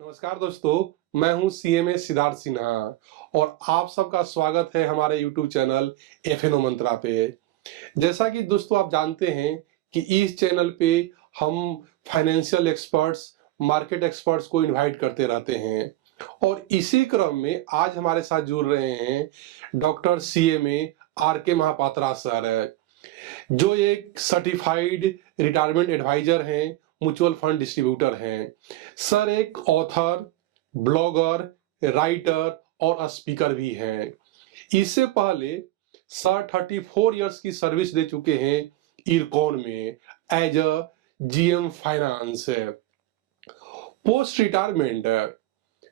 नमस्कार दोस्तों, मैं हूं सीएमए सिद्धार्थ सिन्हा और आप सबका स्वागत है हमारे यूट्यूब चैनल एफएनओ मंत्रा पे। जैसा कि दोस्तों आप जानते हैं कि इस चैनल पे हम फाइनेंशियल एक्सपर्ट्स, मार्केट एक्सपर्ट्स को इनवाइट करते रहते हैं और इसी क्रम में आज हमारे साथ जुड़ रहे हैं डॉक्टर सीएमए आर के महापात्रा सर, जो एक सर्टिफाइड रिटायरमेंट एडवाइजर हैं, म्यूचुअल फंड डिस्ट्रीब्यूटर हैं। सर एक ऑथर, ब्लॉगर, राइटर और स्पीकर भी हैं। इससे पहले सर 34 इयर्स की सर्विस दे चुके हैं इरकॉन में as a GM finance. Post retirement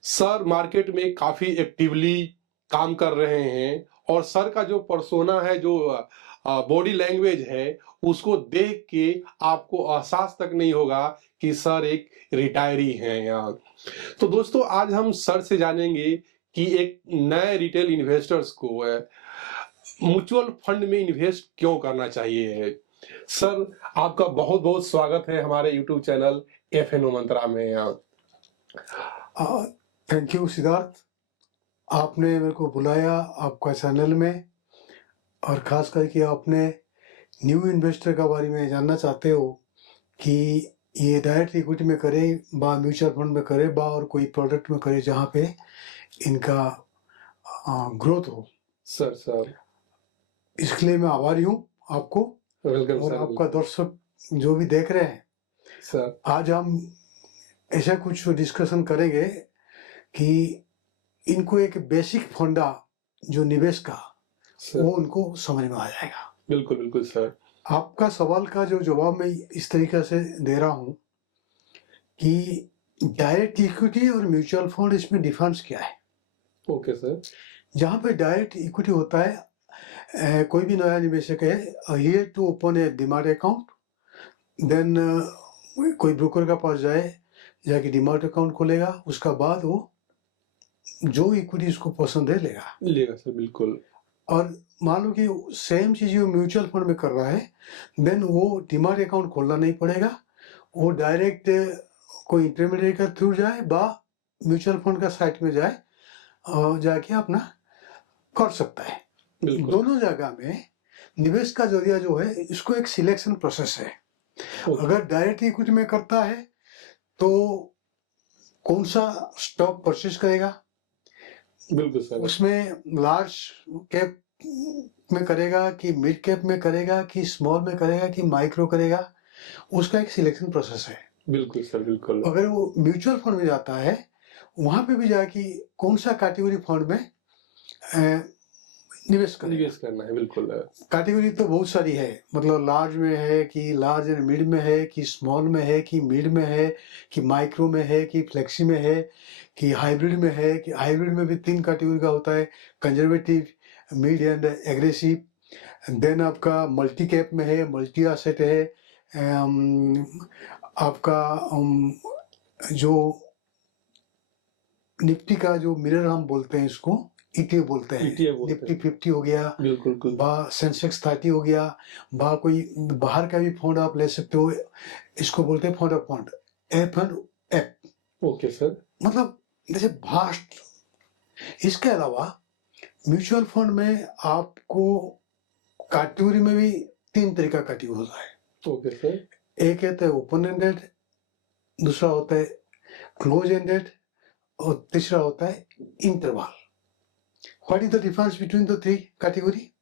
sir market में काफी एक्टिवली काम कर रहे हैं और सर का जो पर्सोना है, जो बॉडी लैंग्वेज है, उसको देख के आपको एहसास तक नहीं होगा कि सर एक रिटायरी हैं यहाँ। तो दोस्तों आज हम सर से जानेंगे कि एक नए रिटेल इन्वेस्टर्स को म्यूचुअल फंड में इन्वेस्ट क्यों करना चाहिए। सर आपका बहुत बहुत स्वागत है हमारे यूट्यूब चैनल एफएनओ मंत्रा में। थैंक यू सिद्धार्थ, आपने मेरे को बुलाया आपका चैनल में, और ख़ास करके आपने न्यू इन्वेस्टर के बारे में जानना चाहते हो कि ये डायरेक्ट इक्विटी में करे बा म्यूचुअल फंड में करे बा और कोई प्रोडक्ट में करे जहाँ पे इनका ग्रोथ हो। सर इसके लिए मैं आभारी हूँ आपको वेलकम और सर। आपका दर्शक जो भी देख रहे हैं सर आज हम ऐसा कुछ डिस्कशन करेंगे कि इनको एक बेसिक फंडा जो निवेश का वो उनको समझ में आ जाएगा। बिल्कुल बिल्कुल सर। आपका सवाल का जो जवाब मैं इस तरीके से दे रहा हूँ कि डायरेक्ट इक्विटी और म्यूचुअल फंड, इसमें डिफरेंस क्या है। Okay sir. जहाँ पे डायरेक्ट इक्विटी होता है, कोई भी नया निवेशक है here to open a demat account, then कोई ब्रोकर का पास जाके डीमैट अकाउंट खोलेगा, उसका बाद वो जो इक्विटी उसको पसंद है लेगा सर। बिल्कुल। और मान लो कि सेम चीज वो म्यूचुअल फंड में कर रहा है, देन वो डीमैट अकाउंट खोलना नहीं पड़ेगा, वो डायरेक्ट कोई इंटरमीडिएट के थ्रू जाए बा म्यूचुअल फंड का साइट में जाए और जाके अपना कर सकता है। दोनों जगह में निवेश का जरिया जो है इसको एक सिलेक्शन प्रोसेस है। अगर डायरेक्ट इक्विटी में करता है तो कौन सा स्टॉक परचेज करेगा, बिल्कुल सर। उसमें लार्ज कैप में करेगा कि मिड कैप में करेगा कि स्मॉल में करेगा कि माइक्रो करेगा, उसका एक सिलेक्शन प्रोसेस है। बिल्कुल सर बिल्कुल। अगर वो म्यूचुअल फंड में जाता है वहां पे भी जाके कौन सा कैटेगरी फंड में निवेश करना है। बिल्कुल। कैटेगरी तो बहुत सारी है, मतलब लार्ज में है कि लार्ज एंड मिड में है कि स्मॉल में है कि मिड में है कि माइक्रो में है कि फ्लेक्सी में है कि हाइब्रिड में है कि हाइब्रिड में भी 3 कैटेगरी का होता है, conservative, mid and aggressive. Then आपका मल्टी कैप में है, मल्टी एसेट है, आपका जो निफ्टी का जो मिरर हम बोलते हैं इसको ईटीएफ बोलते हैं, निफ्टी 50 हो गया, बिल्कुल बा सेंसेक्स 30 हो गया, बा कोई बाहर का भी फंड आप ले सकते हो, इसको बोलते हैं fund of fund, F and F. Okay sir. मतलब जैसे भास्ट। इसके अलावा म्यूचुअल फंड में आपको कैटेगरी में भी 3 तरीका कैटेगरी होता है। Okay sir. एक है ओपन एंडेड, दूसरा होता है क्लोज एंडेड और तीसरा होता है interval. What is the difference between the 3 category?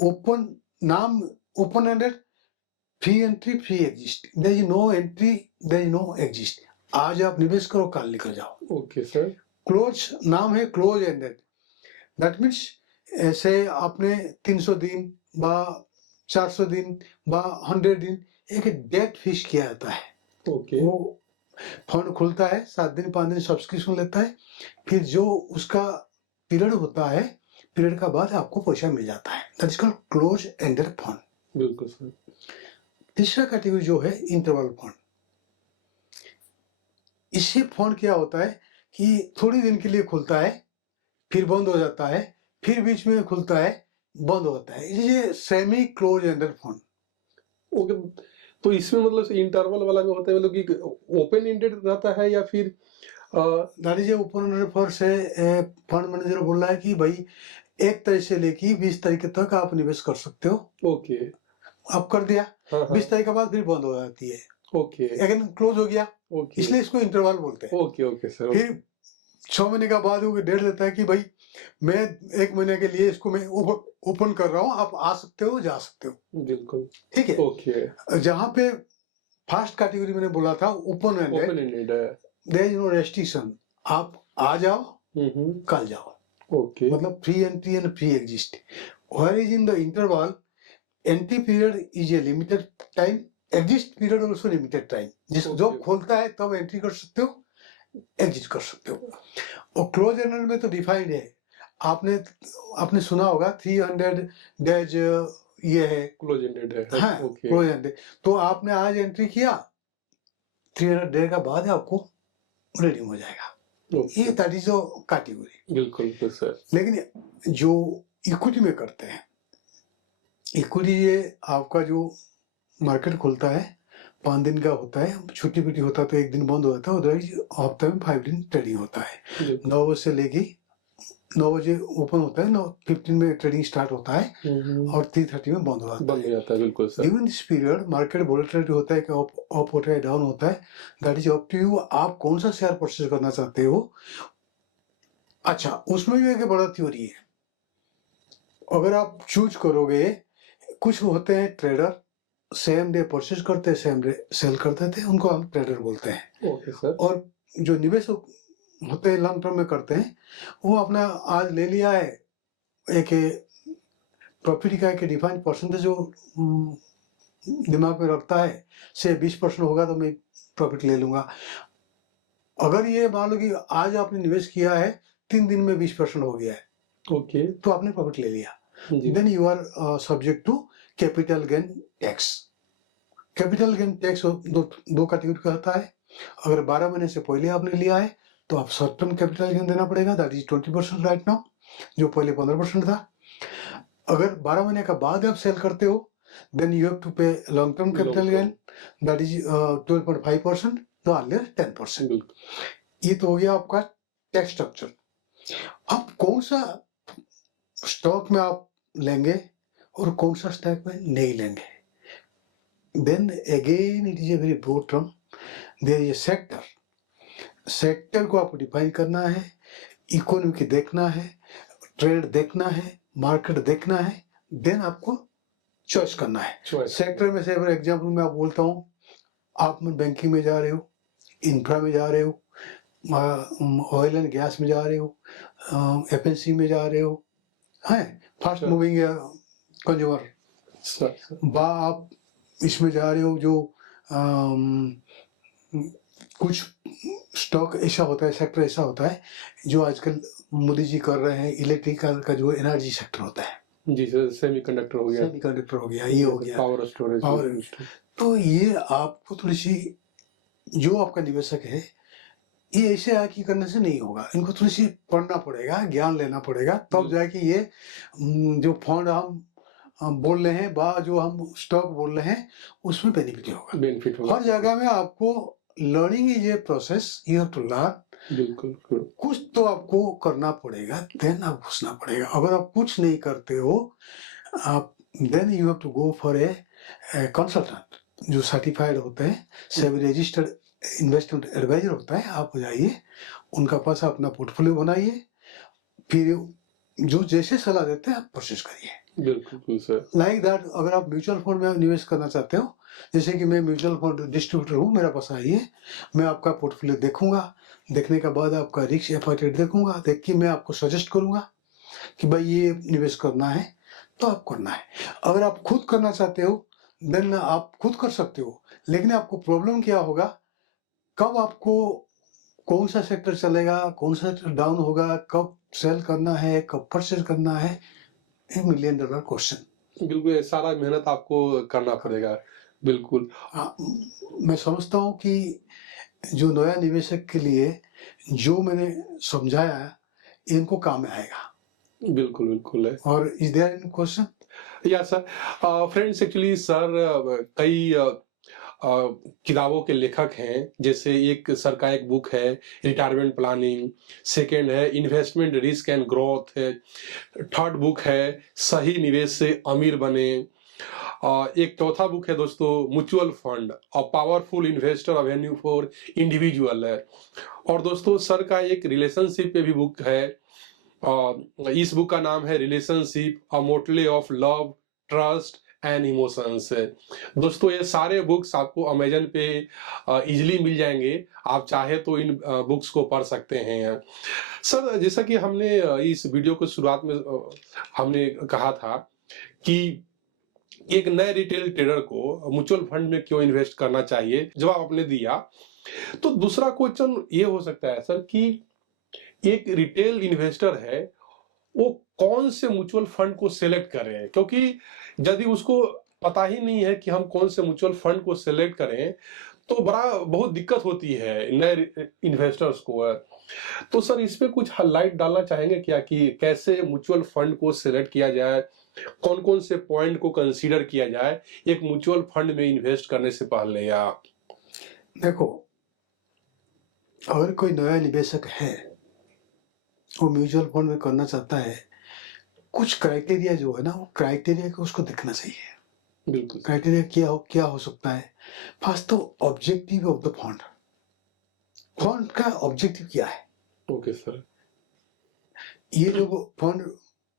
Open-ended, free entry, free exit. There is no entry, there is no exit. आज आप निवेश करो, कल निकल जाओ। Okay sir. क्लोज नाम है क्लोज एंडेड, दैट मीन्स ऐसे आपने 300 दिन बा 400 दिन बा 100 दिन एक डेट फिक्स किया जाता है। ओके। वो फंड खुलता है, 7 दिन 5 दिन सब्सक्रिप्शन लेता है, फिर जो उसका पीरियड होता है, पीरियड का बाद आपको पैसा मिल जाता है, that is called close ended fund. बिल्कुल सर। तीसरा कैटेगरी जो है इंटरवल फंड। इससे फंड क्या होता है कि थोड़ी दिन के लिए खुलता है, फिर बंद हो जाता है, फिर बीच में खुलता है, बंद होता है, ये semi close ended fund. Okay, तो इसमें मतलब इंटरवल वाला जो होता है मतलब कि ओपन एंडेड रहता है या फिर दैट इज ओपन फॉर से फंड मैनेजर बोल रहा है कि भाई 1 तारीख से लेके 20 तारीख तक आप निवेश कर सकते हो। ओके। आप कर दिया, हाँ, 20 हाँ। तारीख के बाद फिर बंद हो जाती है, ओके, अगेन क्लोज हो गया, ओके, इसलिए इसको इंटरवल बोलते हैं। Okay, okay sir. फिर 6 महीने का बाद वो डेट देता है कि भाई मैं 1 महीने के लिए इसको मैं ओपन कर रहा हूँ, आप आ सकते हो, जा सकते हो। बिल्कुल, ठीक है, ओके। जहाँ पे फर्स्ट कैटेगरी मैंने बोला था ओपन एंडेड, ओपन एंडेड है। देयर इज नो रेस्ट्रिक्शन, आप आ जाओ, हम्म, कल जाओ, ओके, मतलब free entry and free exist. Where is in the interval, entry period is a limited time, exist period also limited time. जिस Okay. जब खोलता है तब एंट्री कर सकते हो, एग्जिट कर सकते हो। और क्लोज एंडेड में तो डिफाइंड है, आपने आपने सुना होगा 300 डेज ये है, क्लोज एंडेड है। हाँ ओके, क्लोज एंडेड। तो आपने आज एंट्री किया, 300 डेज का बाद आपको रिडीम हो जाएगा, ओके, ये दैट इज कैटेगरी। बिल्कुल बिल्कुल सर। लेकिन जो इक्विटी में करते हैं, इक्विटी ये आपका जो मार्केट खुलता है 5 दिन का होता है, छुट्टी पिट्टी होता है तो 1 दिन बंद हो जाता है, अदरवाइज हफ्ते में 5 दिन ट्रेडिंग होता है। जी। 9 बजे से लेके 9 बजे ओपन होता है, 9:15 में ट्रेडिंग स्टार्ट होता है और 3:30 में बंद हो जाता बंद हो जाता है, बिल्कुल है। Sir. During this period market volatility होता है कि अप होता है, डाउन होता है, that is up to you, आप कौन सा शेयर परचेज करना चाहते हो। अच्छा, उसमें भी एक बड़ा थ्योरी है, अगर आप चूज करोगे, कुछ होते हैं ट्रेडर सेम डे परचेज करते हैं, सेम डे सेल कर देते हैं, उनको हम ट्रेडर बोलते हैं। Okay sir. और जो निवेशक होते हैं लॉन्ग टर्म में करते हैं, वो अपना आज ले लिया है, एक प्रॉफिट का एक डिफाइंड परसेंटेज जो दिमाग में रखता है, से 20% होगा तो मैं प्रॉफिट ले लूंगा। अगर ये मान लो कि आज आपने निवेश किया है, 3 दिन में 20% हो गया है, ओके, तो आपने प्रॉफिट ले लिया, जी, then you are subject to capital gain tax. Capital gain tax दो कैटेगरी का होता है। अगर 12 महीने से पहले आपने लिया है तो आप शॉर्ट टर्म कैपिटल गेन देना पड़ेगा, दैट इज 20% राइट नाउ, जो पहले 15% था। अगर 12 महीने का बाद आप सेल करते हो, देन यू हैव टू पे long term capital gain, that is 12.5%, तो अर्लियर 10%। बिल्कुल। ये तो हो गया आपका टैक्स स्ट्रक्चर। अब कौन सा स्टॉक में आप लेंगे और कौन सा स्टॉक में नहीं लेंगे, then again it is a very broad term, there is a sector, sector को आपको डिफाइन करना है, इकोनॉमी देखना है, ट्रेड देखना है, मार्केट देखना है, देन आपको चॉइस करना है। सेक्टर में से फॉर एग्जांपल मैं आप बोलता हूँ, आप बैंकिंग में जा रहे हो, इंफ्रा में जा रहे हो, ऑयल एंड गैस में जा रहे हो, एफएनसी में जा रहे हो, है फास्ट मूविंग कंज्यूमर, बा आप इसमें जा रहे हो जो कुछ स्टॉक ऐसा होता है, सेक्टर ऐसा होता है जो आजकल मोदी जी कर रहे हैं, इलेक्ट्रिकल का जो एनर्जी सेक्टर होता है, जी सर, सेमीकंडक्टर हो गया, सेमीकंडक्टर हो गया, ये हो गया, पावर स्टोरेज, पावर। तो ये आपको थोड़ी सी, जो आपका निवेशक है, ये ऐसे आके करने से नहीं होगा, इनको थोड़ी सी पढ़ना पड़ेगा, ज्ञान लेना पड़ेगा, तब जाके ये जो फंड हम बोल रहे हैं, बा जो हम स्टॉक बोल रहे हैं, उसमें बेनिफिट होगा। हर जगह में आपको learning is a process, you have to learn. बिल्कुल, कुछ तो आपको करना पड़ेगा, देन आप घुसना पड़ेगा। अगर आप कुछ नहीं करते हो, आप then you have to go for a consultant जो सर्टिफाइड होते हैं, सेबी रजिस्टर्ड इन्वेस्टमेंट एडवाइजर होता है, आप हो जाइए, उनका पास अपना पोर्टफोलियो बनाइए, फिर जो जैसे सलाह देते हैं आप प्रोसेस करिए। बिल्कुल सर। लाइक दैट, अगर आप म्यूचुअल फंड में निवेश करना चाहते हो, जैसे कि मैं म्यूचुअल फंड डिस्ट्रीब्यूटर हूँ, मेरा पास आइए, मैं आपका पोर्टफोलियो देखूंगा, देखने के बाद आपका रिस्क एफर्टेड देखूंगा, देख के मैं आपको सजेस्ट करूंगा कि भाई ये निवेश करना है तो आप करना है। अगर आप खुद करना चाहते हो देन आप खुद कर सकते हो, लेकिन आपको प्रॉब्लम क्या होगा, कब आपको कौन सा सेक्टर चलेगा, कौन सा डाउन होगा, कब सेल करना है, कब परचेज करना है, $1 million क्वेश्चन। बिल्कुल, सारा मेहनत आपको करना पड़ेगा, बिल्कुल। मैं समझता हूँ कि जो नया निवेशक के लिए जो मैंने समझाया, इनको काम में आएगा। बिल्कुल बिल्कुल है। और इज देयर एनी क्वेश्चन? या सर, फ्रेंड्स एक्चुअली सर कई किताबों के लेखक हैं। जैसे एक सर का एक बुक है रिटायरमेंट प्लानिंग, सेकंड है इन्वेस्टमेंट रिस्क एंड ग्रोथ है, थर्ड बुक है सही निवेश से अमीर बने, एक चौथा बुक है दोस्तों mutual fund a powerful investor avenue for individual है। और दोस्तों सर का एक रिलेशनशिप पे भी बुक है। इस बुक का नाम है relationship a मोटले of love trust and emotions है। दोस्तों ये सारे बुक्स आपको अमेजन पे इजीली मिल जाएंगे, आप चाहे तो इन बुक्स को पढ़ सकते हैं। सर जैसा कि हमने इस वीडियो को शुरुआत में हमने कहा था कि एक नए रिटेल ट्रेडर को म्यूचुअल फंड में क्यों इन्वेस्ट करना चाहिए, जवाब आपने दिया। तो दूसरा क्वेश्चन ये हो सकता है सर कि एक रिटेल इन्वेस्टर है वो कौन से म्यूचुअल फंड को सिलेक्ट करें, क्योंकि यदि उसको पता ही नहीं है कि हम कौन से म्यूचुअल फंड को सिलेक्ट करें तो बहुत दिक्कत होती है नए इन्वेस्टर्स को। तो सर इस पे कुछ लाइट डालना चाहेंगे क्या कि कैसे म्यूचुअल फंड को सिलेक्ट किया जाए, कौन कौन से पॉइंट को कंसीडर किया जाए एक म्यूचुअल फंड में इन्वेस्ट करने से पहले? या देखो, अगर कोई नया निवेशक है वो म्यूचुअल फंड में करना चाहता है, कुछ क्राइटेरिया जो है ना, वो क्राइटेरिया को उसको देखना चाहिए। बिल्कुल क्राइटेरिया क्या हो सकता है? फर्स्ट तो objective of the fund, fund का ऑब्जेक्टिव क्या है। Okay sir. ये जो फंड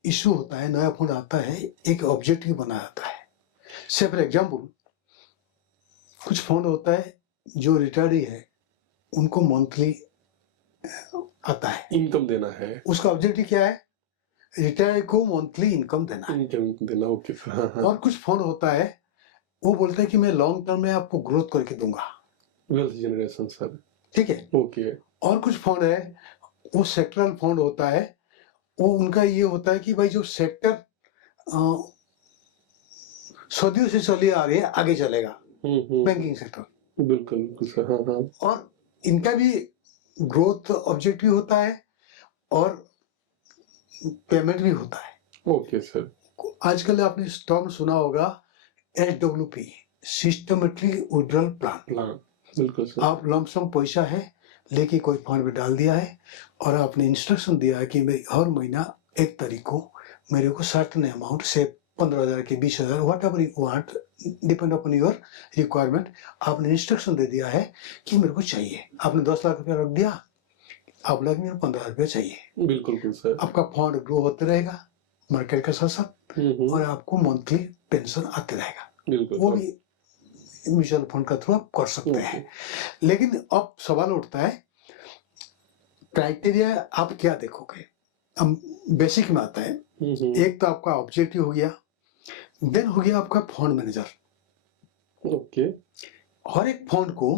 इशू होता है, नया फंड आता है, एक ऑब्जेक्टिव बना जाता है। से फॉर एग्जाम्पल कुछ फंड होता है जो रिटायरी है उनको मंथली आता है, इनकम देना है, उसका ऑब्जेक्टिव क्या है? रिटायर को मंथली इनकम देना है। इनकम देना। Okay sir. हाँ। और कुछ फंड होता है वो बोलता है कि मैं लॉन्ग टर्म में आपको ग्रोथ करके दूंगा, वेल्थ जनरेशन सर। ठीक है। ओके। और कुछ फंड है वो सेक्टरल फंड होता है, वो उनका ये होता है कि भाई जो सेक्टर सदियों से चली आ रही है आगे चलेगा, बैंकिंग सेक्टर। बिल्कुल बिल्कुल सर। हाँ हाँ। और इनका भी ग्रोथ ऑब्जेक्टिव होता है और पेमेंट भी होता है। Okay sir. आजकल आपने टर्म सुना होगा SWP, systematic withdrawal plan. Plan. बिल्कुल सर। आप लमसम पैसा है लेके कोई फंड में डाल दिया है और आपने इंस्ट्रक्शन दिया है कि मैं हर महीना 1 तारीख को मेरे को सर्टेन अमाउंट से 15,000 के 20,000 what ever you want depend upon your requirement, आपने इंस्ट्रक्शन दे दिया है कि मेरे को चाहिए। आपने 10 लाख रुपया रख दिया, आप लगे मेरे 15 रुपया चाहिए। बिल्कुल सर। आपका फंड ग्रो होते रहेगा मार्केट के साथ साथ और आपको मंथली पेंशन आते रहेगा। बिल्कुल वो भी म्यूचुअल फंड का थ्रू आप कर सकते हैं। लेकिन अब सवाल उठता है क्राइटेरिया आप क्या देखोगे। हम बेसिक में आता है, एक तो आपका ऑब्जेक्टिव हो गया, देन हो गया आपका फंड मैनेजर। ओके। हर एक फंड को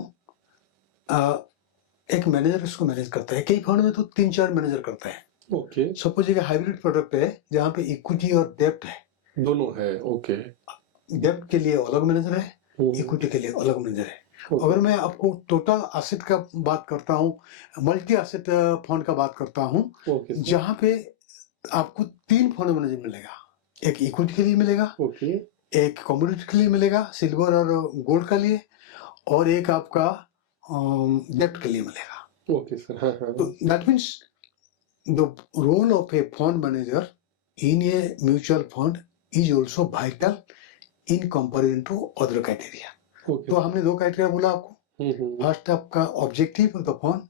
एक मैनेजर उसको मैनेज करता है। कई फंड में तो 3-4 मैनेजर करता है। ओके। सपोज एक हाइब्रिड प्रोडक्ट है जहाँ पे इक्विटी और डेब्ट है, दोनों है। ओके। डेब्ट के लिए अलग मैनेजर है, इक्विटी के लिए अलग मैनेजर है। अगर मैं आपको टोटल एसेट का बात करता हूँ, मल्टी एसेट फंड का बात करता हूँ, जहाँ पे आपको 3 फंड मैनेजर मिलेगा। एक इक्विटी के लिए मिलेगा, एक कमोडिटी के लिए मिलेगा, सिल्वर और गोल्ड के लिए, और एक आपका डेब्ट के लिए मिलेगा। Okay sir. हाँ हाँ। तो that means the role of a fund manager in a mutual fund is also vital in comparison to other criteria. तो हमने 2 क्राइटेरिया बोला आपको। फर्स्ट आपका ऑब्जेक्टिव ऑफ द फंड,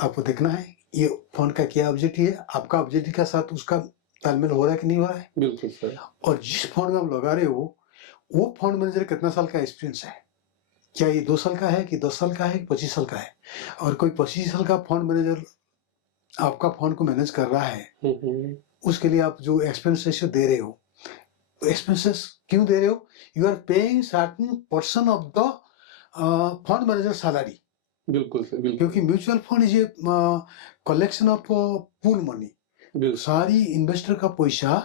आपको देखना है ये फंड का क्या ऑब्जेक्टिव है, आपका ऑब्जेक्टिव के साथ उसका तालमेल हो रहा है कि नहीं हो रहा है। बिल्कुल सर। और जिस फंड में आप लगा रहे हो वो फंड मैनेजर कितना साल का एक्सपीरियंस है, क्या ये 2 साल का है कि 10 साल का है, 25 साल का है। और कोई 25 साल का फंड मैनेजर आपका फंड को मैनेज कर रहा है, उसके लिए आप जो एक्सपेंस रेशियो दे रहे हो, एक्सपेंसेस क्यों दे रहे हो? You are paying certain person of the fund manager salary. बिल्कुल सर। बिल्कुल। क्योंकि mutual fund is a collection of pool money, सारी इन्वेस्टर का पैसा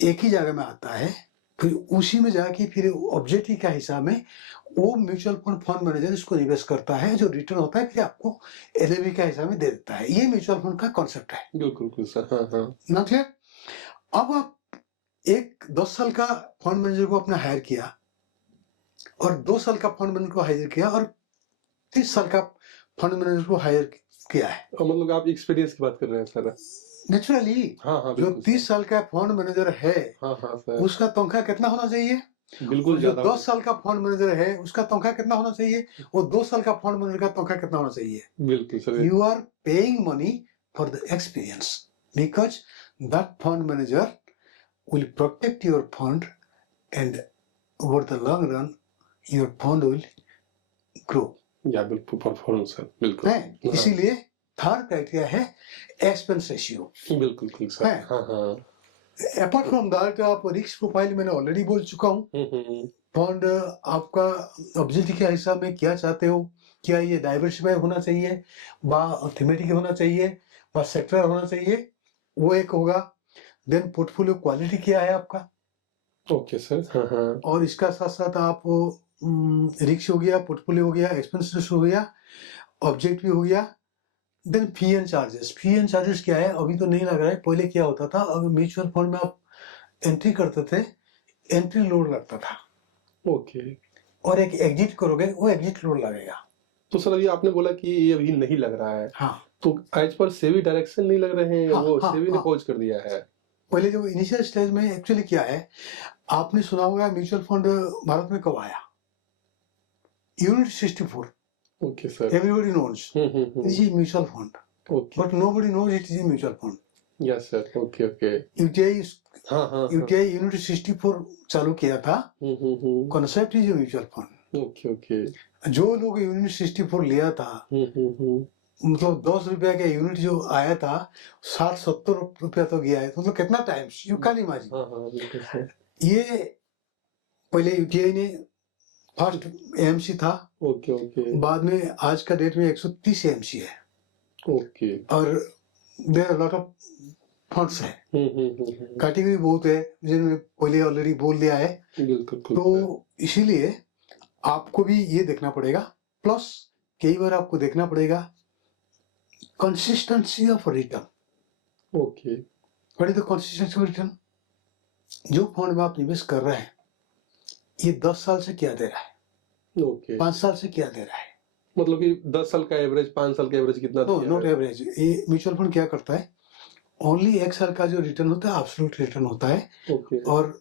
एक ही जगह में आता है, फिर उसी में जाके फिर ऑब्जेक्टिव का हिसाब में वो म्यूचुअल फंड मैनेजर इसको निवेश करता है, जो रिटर्न होता है फिर आपको LAV का हिसाब में दे देता है। ये म्यूचुअल फंड का कॉन्सेप्ट है। बिल्कुल सर। हाँ हाँ। ना क्लियर? अब आप एक 10 साल का फंड मैनेजर को अपना हायर किया और 2 साल का फंड मैनेजर को हायर किया और 30 साल का फंड मैनेजर को हायर किया है। मतलब आप एक्सपीरियंस की बात कर रहे हैं सर? नेचुरली हाँ, जो बिल्कुल 30 सर। साल का फंड मैनेजर है हाँ, सर। उसका तनख्वाह कितना होना चाहिए? बिल्कुल और जो ज़्यादा 10 साल का फंड मैनेजर है उसका तनख्वाह कितना होना चाहिए? और 2 साल का फंड मैनेजर का तनख्वाह कितना होना चाहिए? बिल्कुल sir. You are paying money for the experience because that fund manager will protect your fund and over the long run your fund will grow. या बिल्कुल परफॉर्मेंस सर, बिल्कुल। है हाँ, इसीलिए थर्ड क्राइटेरिया है एक्सपेंस रेशियो। बिल्कुल sir. है हाँ। अपार्ट फ्रॉम दैट आप रिस्क प्रोफाइल मैंने ऑलरेडी बोल चुका हूँ। फंड आपका ऑब्जेक्टिव के हिसाब में क्या चाहते हो, क्या ये डाइवर्सिफाई होना चाहिए, बा थीमेटिक होना चाहिए, बा सेक्टर होना चाहिए, वो एक होगा। देन पोर्टफोलियो क्वालिटी क्या है आपका, ओके सर। हाँ। और इसका साथ साथ आप रिस्क हो गया, पोर्टफोलियो हो गया, एक्सपेंसेस हो गया, ऑब्जेक्टिव हो गया। Then fee and charges. Fee and charges क्या है अभी तो नहीं लग रहा है, पहले क्या होता था, अगर म्यूचुअल फंड में आप एंट्री करते थे एंट्री लोड लगता था, ओके। और एक एग्जिट करोगे वो एग्जिट लोड लगेगा। तो सर अभी आपने बोला कि ये अभी नहीं लग रहा है, हाँ तो एज पर सेबी डायरेक्शन नहीं लग रहे हैं या हाँ, वो हाँ, सेबी ने हाँ। पहुंच कर दिया है? पहले जो इनिशियल स्टेज में एक्चुअली क्या है, आपने सुना होगा म्यूचुअल फंड भारत में कब आया? Unit 64। Okay sir. Everybody knows this is mutual fund, okay. But nobody knows it is mutual fund. Yes sir. Okay. UTI हाँ। यूटीआई यूनिट 64 चालू किया था। Concept is mutual fund. Okay. जो लोग यूनिट 64 लिया था, मतलब 10 रुपया का यूनिट जो आया था 60-70 रुपया तो गया है, मतलब कितना टाइम्स यू कैन इमेजिन। हाँ, बिल्कुल सर। ये पहले यूटीआई ने फर्स्ट एएमसी था, ओके। बाद में आज का डेट में 130 एएमसी है, ओके। और there are lot of funds है। बिल्कुल कैटेगरी बहुत है जिनमें पहले ऑलरेडी बोल दिया है। तो इसीलिए आपको भी ये देखना पड़ेगा, प्लस कई बार आपको देखना पड़ेगा consistency of return. Okay. What is the consistency of return? जो फंड में आप निवेश कर रहे हैं ये 10 साल से क्या दे रहा है, ओके। 5 साल से क्या दे रहा है? मतलब कि 10 साल का एवरेज, 5 साल का एवरेज कितना नो दिया नॉट है? एवरेज। ये म्यूचुअल फंड क्या करता है, ओनली 1 साल का जो रिटर्न होता है एब्सोल्यूट रिटर्न होता है, ओके। और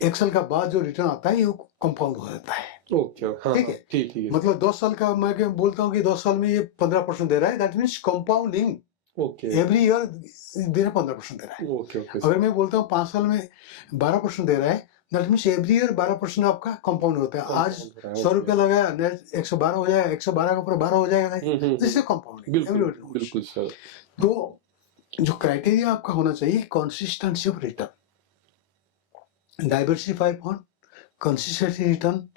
1 साल का बाद जो रिटर्न आता है ये कंपाउंड हो जाता है। ओके। हाँ, ठीक है। ठीक है। मतलब 10 साल का मैं क्या बोलता हूँ कि 10 साल में ये 15% दे रहा है, that means compounding. Okay. Every year दे रहा 15% दे रहा है। ओके अगर मैं बोलता हूँ 5 साल में 12% दे रहा है, दैट मीन्स एवरी ईयर 12% आपका कंपाउंड होता है। आज 100 रुपया लगाया, नेक्स्ट 112 हो जाएगा, 112 के ऊपर 12 हो जाएगा, दिस इज कंपाउंडिंग। बिल्कुल सर। तो जो क्राइटेरिया आपका होना चाहिए, consistency of return, diversify fund, consistency return,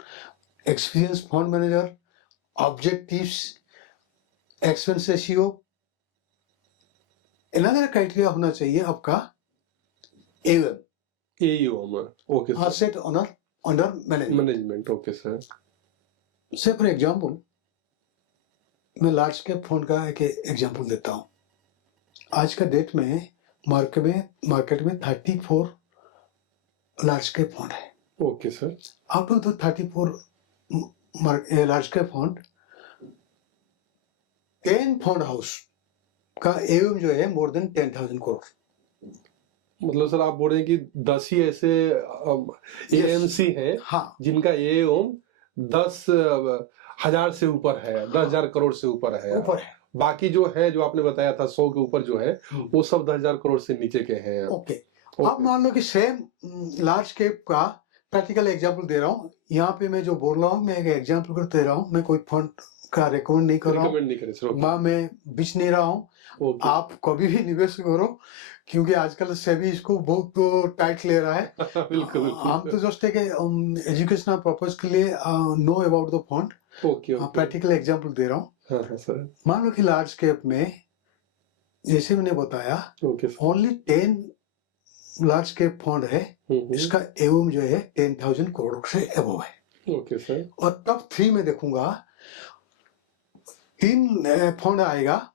experience fund manager, objectives, expense ratio. Another criteria होना चाहिए आपका AUM. Okay sir. asset under management. Okay sir. से फॉर एग्जांपल मैं लार्ज कैप फंड का एक एग्जांपल देता हूँ। आज का डेट में मार्केट में 34 लार्ज कैप फंड है। Okay sir. Out of the 34 large cap fund, 10 fund house का एयूएम जो है मोर देन 10,000 करोड़। मतलब सर आप बोल रहे हैं कि 10 ही ऐसे एएमसी हैं हाँ, जिनका एओम 10,000 से ऊपर है, 10,000 करोड़ से ऊपर है। ऊपर है। बाकी जो है, जो आपने बताया था 100 के ऊपर जो है, वो सब 10,000 करोड़ से नीचे के हैं। ओके। अब मान लो कि सेम लार्ज कैप का प्रैक्टिकल एग्जांपल दे रहा हूँ। यहाँ पे मैं जो बोल रहा हूँ मैं एक एग्जांपल कर दे रहा हूँ, मैं कोई फंड का रिकमेंड नहीं कर रहा हूँ, नहीं करे सर। मैं बेच नहीं रहा हूँ। आप कभी भी निवेश करो, क्योंकि आजकल सेबी इसको बहुत टाइट ले रहा है। बिल्कुल। हम तो जस्ट एक एजुकेशनल पर्पस के लिए know about the fund, practical example दे रहा हूँ। हाँ सर। मान लो कि लार्ज कैप में जैसे मैंने बताया ओनली 10 लार्ज कैप फंड है, इसका एवं जो है 10,000 करोड़ से अबव है। Okay sir. और टॉप 3 में देखूंगा 3 फंड आएगा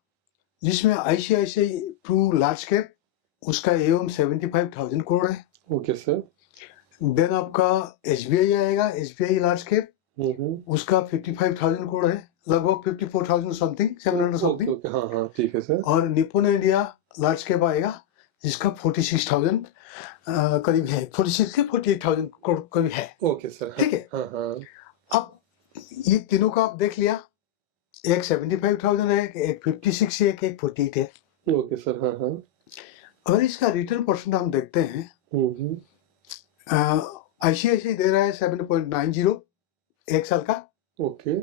जिसमें आईसीआईसीआई प्रू लार्ज कैप, उसका एवं 75,000 करोड़ है। Okay sir. देन आपका एसबीआई आएगा, एसबीआई लार्ज कैप, उसका 55,000 करोड़ है, लगभग 54,000 समथिंग, 700 ओके समथिंग। ओके, हाँ हाँ ठीक है सर। और निपुण इंडिया लार्ज कैप आएगा जिसका 46,000 करीब है, 46 से 48,000 करोड़ करीब है। ओके सर, ठीक है। हाँ हाँ अब ये तीनों का आप देख लिया, एक 75,000 है, एक 56 है, एक 48 है। ओके सर, हाँ हाँ। अगर इसका रिटर्न परसेंट हम देखते हैं, आईसीआईसी दे रहा है 7.90 एक साल का, ओके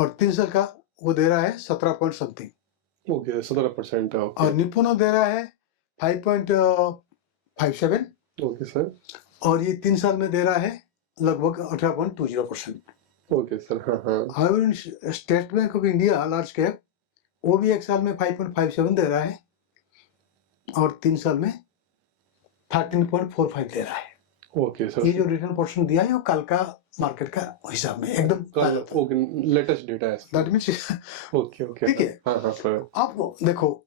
और 3 साल का वो दे रहा है 17 पॉइंट समथिंग। ओके, 17% है। और ओके निपुणो दे रहा है 5.57, ओके सर, और ये 3 साल में दे रहा है लगभग 18.20%। ओके सर, हाँ हाँ however state bank of India large cap वो भी एक साल में 5.57 दे रहा है, और 3 साल में 13.45 दे रहा है। Okay sir. ये जो रिटर्न परसेंट दिया है वो कल का मार्केट का हिसाब में एकदम कल ओके, लेटेस्ट डेटा है sir. That means okay okay, ठीक है। हाँ हाँ सर। अब देखो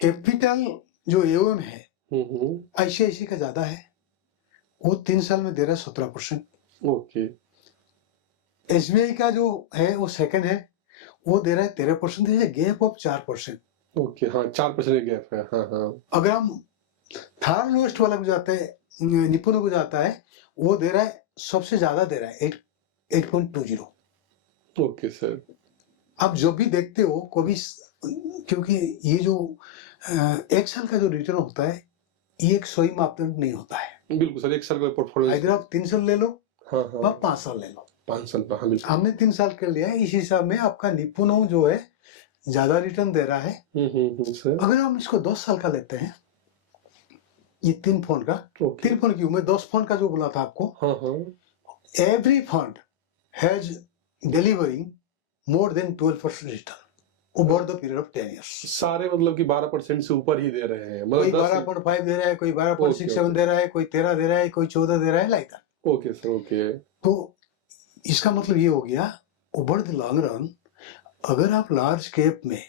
कैपिटल जो एओएम है आईसीआईसी का ज्यादा है, वो 3 साल में दे रहा है 17%। ओके एसबीआई का जो है वो सेकंड है, वो दे रहा है 13%, है गैप ऑफ 4%। ओके, हाँ 4% गैप है, हाँ हाँ। अगर हम थर्ड लोएस्ट वाला को जाते हैं, निपुणों को जाता है, वो दे रहा है सबसे ज्यादा दे रहा है 8.20। Okay sir. आप जो भी देखते हो कभी, क्योंकि ये जो एक साल का जो रिटर्न होता है ये एक सही मापदंड नहीं होता है। बिल्कुल सर, एक साल का पोर्टफोलियो। अगर आप 3 साल ले लो हाँ या हाँ, 5 साल ले लो, 5 साल का, हाँ बिल्कुल। हमने 3 साल के लिया है, इस हिसाब में आपका निपुणों जो है ज्यादा रिटर्न दे रहा है। सर। अगर हम इसको 10 साल का लेते हैं, ये 3 फंड का, ओके, 3 फंड क्यों, मैं 10 फंड का जो बोला था आपको, हाँ हाँ, every fund has delivering more than 12% return over the period of 10 years. सारे मतलब कि 12% से ऊपर ही दे रहे हैं, कोई मतलब 12.5 दे रहा है, कोई 12.67 ओके। दे रहा है, कोई 13 दे रहा है, कोई 14 दे रहा है, like that. Okay sir, okay. तो इसका मतलब ये हो गया, ओवर द लॉन्ग रन अगर आप लार्ज कैप में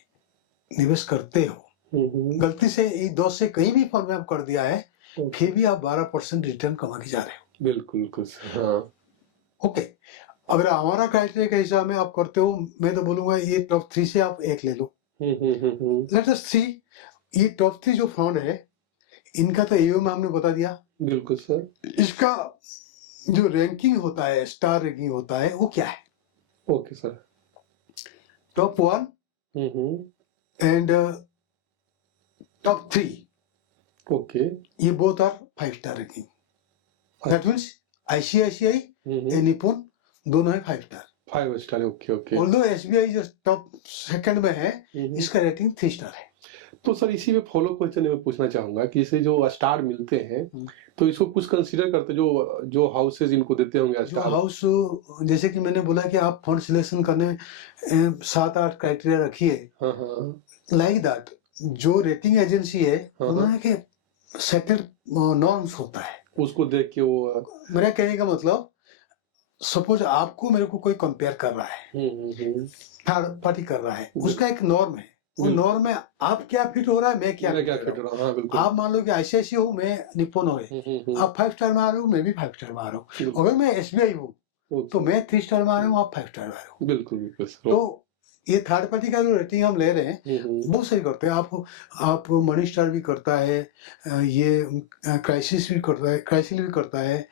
निवेश करते हो, गलती से ये 10 से कहीं भी फंड में आप कर दिया है, फिर भी आप 12% रिटर्न कमा के जा रहे हो। बिल्कुल बिल्कुल सर, हाँ। ओके, अगर हमारा क्राइटेरिया के हिसाब में आप करते हो, मैं तो बोलूंगा ये टॉप 3 से आप एक ले लो। लेट अस सी, ये टॉप 3 जो फंड है इनका तो एओएम हमने बता दिया। बिल्कुल सर। इसका जो रैंकिंग होता है, स्टार रैंकिंग होता है, वो क्या है? Okay sir. Top 1 and top 3, okay, ये both are 5 star ranking. That means ICICI and Nippon दोनों है 5 star. 5 star, okay okay. Although SBI जो टॉप सेकंड में है, इसका रेटिंग 3 स्टार है। तो सर इसी में फॉलो क्वेश्चन मैं पूछना चाहूंगा कि इसे जो स्टार मिलते हैं तो इसको कुछ कंसीडर करते जो जो हाउसेज इनको देते होंगे जो स्टार। हाउस, जैसे कि मैंने बोला कि आप फंड सिलेक्शन करने में 7-8 क्राइटेरिया रखिए, हाँ हाँ, लाइक दैट। जो रेटिंग एजेंसी है हाँ, उन्होंने के सेटेड नॉर्म्स होता है, उसको देख के वो मेरा कहने का मतलब, सपोज आपको मेरे को कोई कंपेयर कर रहा है, थर्ड पार्टी कर रहा है, उसका एक नॉर्म है, वो नॉर्म में आप क्या फिट हो रहा है, मैं क्या मैं क्या फिट फिट हो रहा रहा हूँ, हाँ हूँ। बिल्कुल। आप मान लो कि आईसीआईसी हो, मैं निपुण हो, आप 5 स्टार में आ रहे हो, मैं भी 5 स्टार में आ रहा हूँ। अगर मैं एसबीआई हूँ तो मैं 3 स्टार में आ रहा हूँ, आप 5 स्टार में आ रहे हो। बिल्कुल बिल्कुल सर। तो ये थर्ड पार्टी का जो रेटिंग हम ले रहे हैं बहुत सही करते हैं। आप मनी स्टार भी करता है, ये क्राइसिस भी करता है, क्राइसिस भी करता है,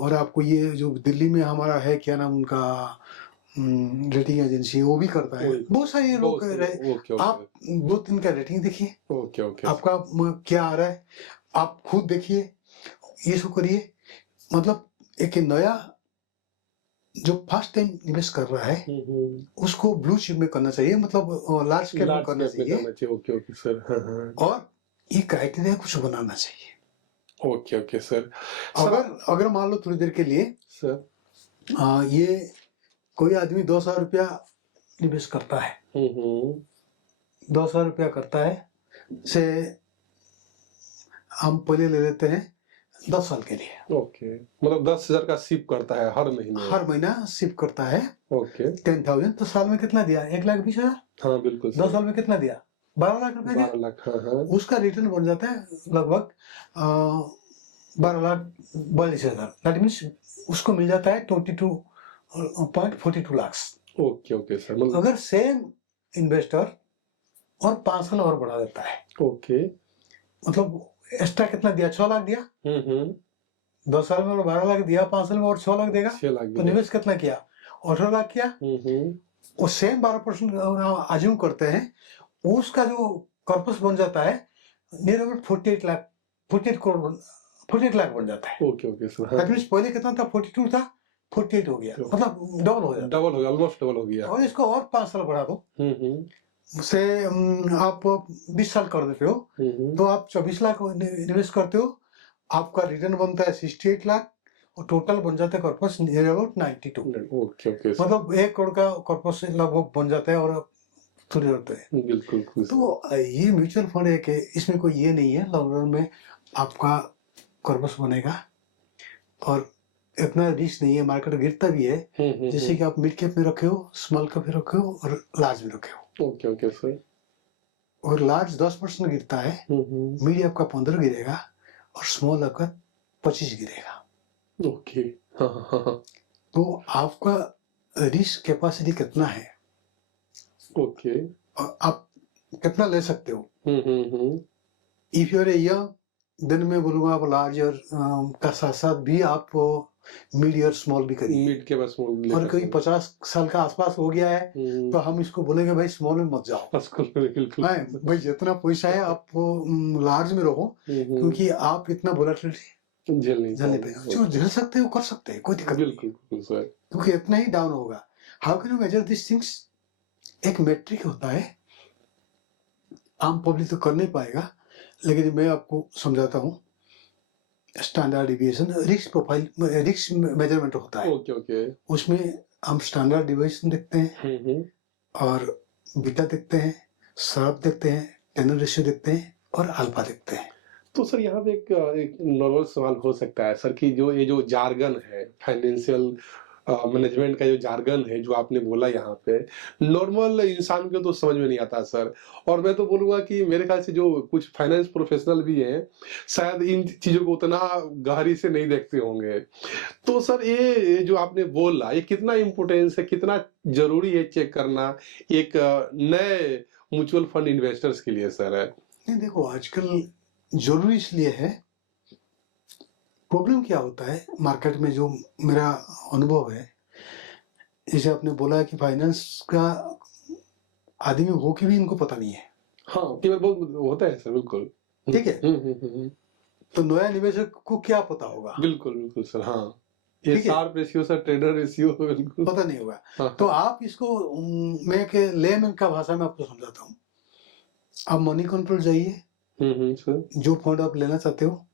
और आपको ये जो दिल्ली में हमारा है, क्या नाम उनका, रेटिंग एजेंसी, वो भी करता है। बहुत सारे लोग रहे, आप 2-3 का रेटिंग देखिए, ओके ओके, आपका क्या आ रहा है, आप खुद देखिए, ये सब करिए। मतलब एक नया जो फर्स्ट टाइम निवेश कर रहा है उसको ब्लू चिप में करना चाहिए, मतलब लार्ज कैप में करना चाहिए। ओके ओके सर, हाँ हाँ, और ये क्राइटेरिया कुछ बनाना चाहिए। Okay okay sir. अगर मान लो थोड़ी देर के लिए सर ये कोई आदमी 200 रुपया निवेश करता है, 200 रुपया करता है, से हम पहले ले लेते हैं 10 साल के लिए। ओके, मतलब 10,000 का सिप करता है हर महीने, हर महीना सिप करता है। ओके, 10,000 तो साल में कितना दिया? 1,20,000। हाँ बिल्कुल 10 साल में कितना दिया? 12 लाख रुपए दिया। 12 लाख, हाँ हाँ, उसका रिटर्न बन जाता है लगभग 12,42,000। दैट मीन्स उसको मिल जाता है 22.42 लाख। ओके ओके सर, मतलब अगर सेम इन्वेस्टर और 5 साल और बढ़ा देता है, ओके। मतलब एक्स्ट्रा कितना दिया, 6 लाख दिया, हम्म। 10 साल में और 12 लाख दिया, 5 साल में और 6 लाख देगा, 6 लाख तो भी निवेश कितना किया, 18 लाख किया। हम्म। वो सेम 12% अज्यूम करते हैं, उसका जो कॉर्पस बन जाता है नियर अबाउट 48 लाख, 48 करोड़, 48 लाख बन जाता है। ओके ओके सर, हाँ दैट मीन्स पहले कितना था, 42 था, 48 हो गया, तो मतलब डबल हो जाता डबल हो गया, ऑलमोस्ट डबल हो है। गया। और इसको और 5 साल बढ़ा दो, उसे आप 20 साल कर देते हो, तो आप 24 लाख निवेश करते हो, आपका रिटर्न बनता है 68 लाख, और टोटल बन जाता है corpus near about 92। Okay okay sir, मतलब 1 करोड़ का कॉर्पस लगभग बन जाता है और थोड़ी होते हैं। बिल्कुल बिल्कुल सर। तो ये म्यूचुअल फंड है कि इसमें कोई ये नहीं है लॉन्ग रन में आपका कॉर्पस बनेगा, और इतना रिस्क नहीं है, मार्केट गिरता भी है, जैसे कि आप मिड कैप में रखे हो, स्मॉल कैप में रखे हो और लार्ज में रखे हो। Okay okay sir. और लार्ज 10% गिरता है, मिड आपका 15 गिरेगा और स्मॉल आपका 25 गिरेगा। ओके, हाँ हाँ हाँ, तो आपका रिस्क कैपेसिटी कितना है ओके। और आप कितना ले सकते हो। हम्म। If you're a young, then मैं बोलूंगा आप लार्ज और का साथ साथ भी आप मिड और स्मॉल भी करिए। मिड के बस और कोई 50 साल का आसपास हो गया है तो हम इसको बोलेंगे भाई स्मॉल में मत जाओ, बिल्कुल भाई जितना पैसा है आप लार्ज में रहो, क्योंकि आप इतना वोलेटिलिटी झेल नहीं झेलने पे जो झेल सकते हो कर सकते हैं, कोई दिक्कत नहीं, बिल्कुल सर। क्योंकि इतना ही डाउन होगा। How can you measure this things, एक मेट्रिक होता है, आम पब्लिक तो कर नहीं पाएगा, लेकिन मैं आपको समझाता हूँ। Standard deviation risk profile, risk measurement होता है, ओके ओके। उसमें हम स्टैंडर्ड डिविएशन देखते हैं और बीटा देखते हैं, सरब देखते हैं, टेनर रेशियो देखते हैं और अल्फा देखते हैं। तो सर यहाँ पे एक नॉर्मल सवाल हो सकता है सर कि जो ये जो जार्गन है, फाइनेंशियल मैनेजमेंट का जो जार्गन है जो आपने बोला यहाँ पे, नॉर्मल इंसान को तो समझ में नहीं आता सर। और मैं तो बोलूंगा कि मेरे ख्याल से जो कुछ फाइनेंस प्रोफेशनल भी हैं शायद इन चीजों को उतना गहरी से नहीं देखते होंगे। तो सर ये जो आपने बोला, ये कितना इम्पोर्टेंस है, कितना जरूरी है चेक करना एक नए म्यूचुअल फंड इन्वेस्टर्स के लिए सर है? नहीं देखो, आजकल जरूरी इसलिए है, प्रॉब्लम क्या होता है मार्केट में, जो मेरा अनुभव है, जैसे आपने बोला कि फाइनेंस का आदमी हो के भी इनको पता नहीं है। हाँ, केवल बहुत होता है सर, बिल्कुल। ठीक है, तो नया निवेशक को क्या पता होगा, बिल्कुल सर, हाँ। ये ठीक है, Sharpe ratio sir, trader ratio बिल्कुल पता नहीं होगा। हाँ, तो आप इसको मैं के लेमैन का भाषा में आपको समझाता हूँ। आप मनी कंट्रोल जाइए, सर। जो फंड आप लेना चाहते हो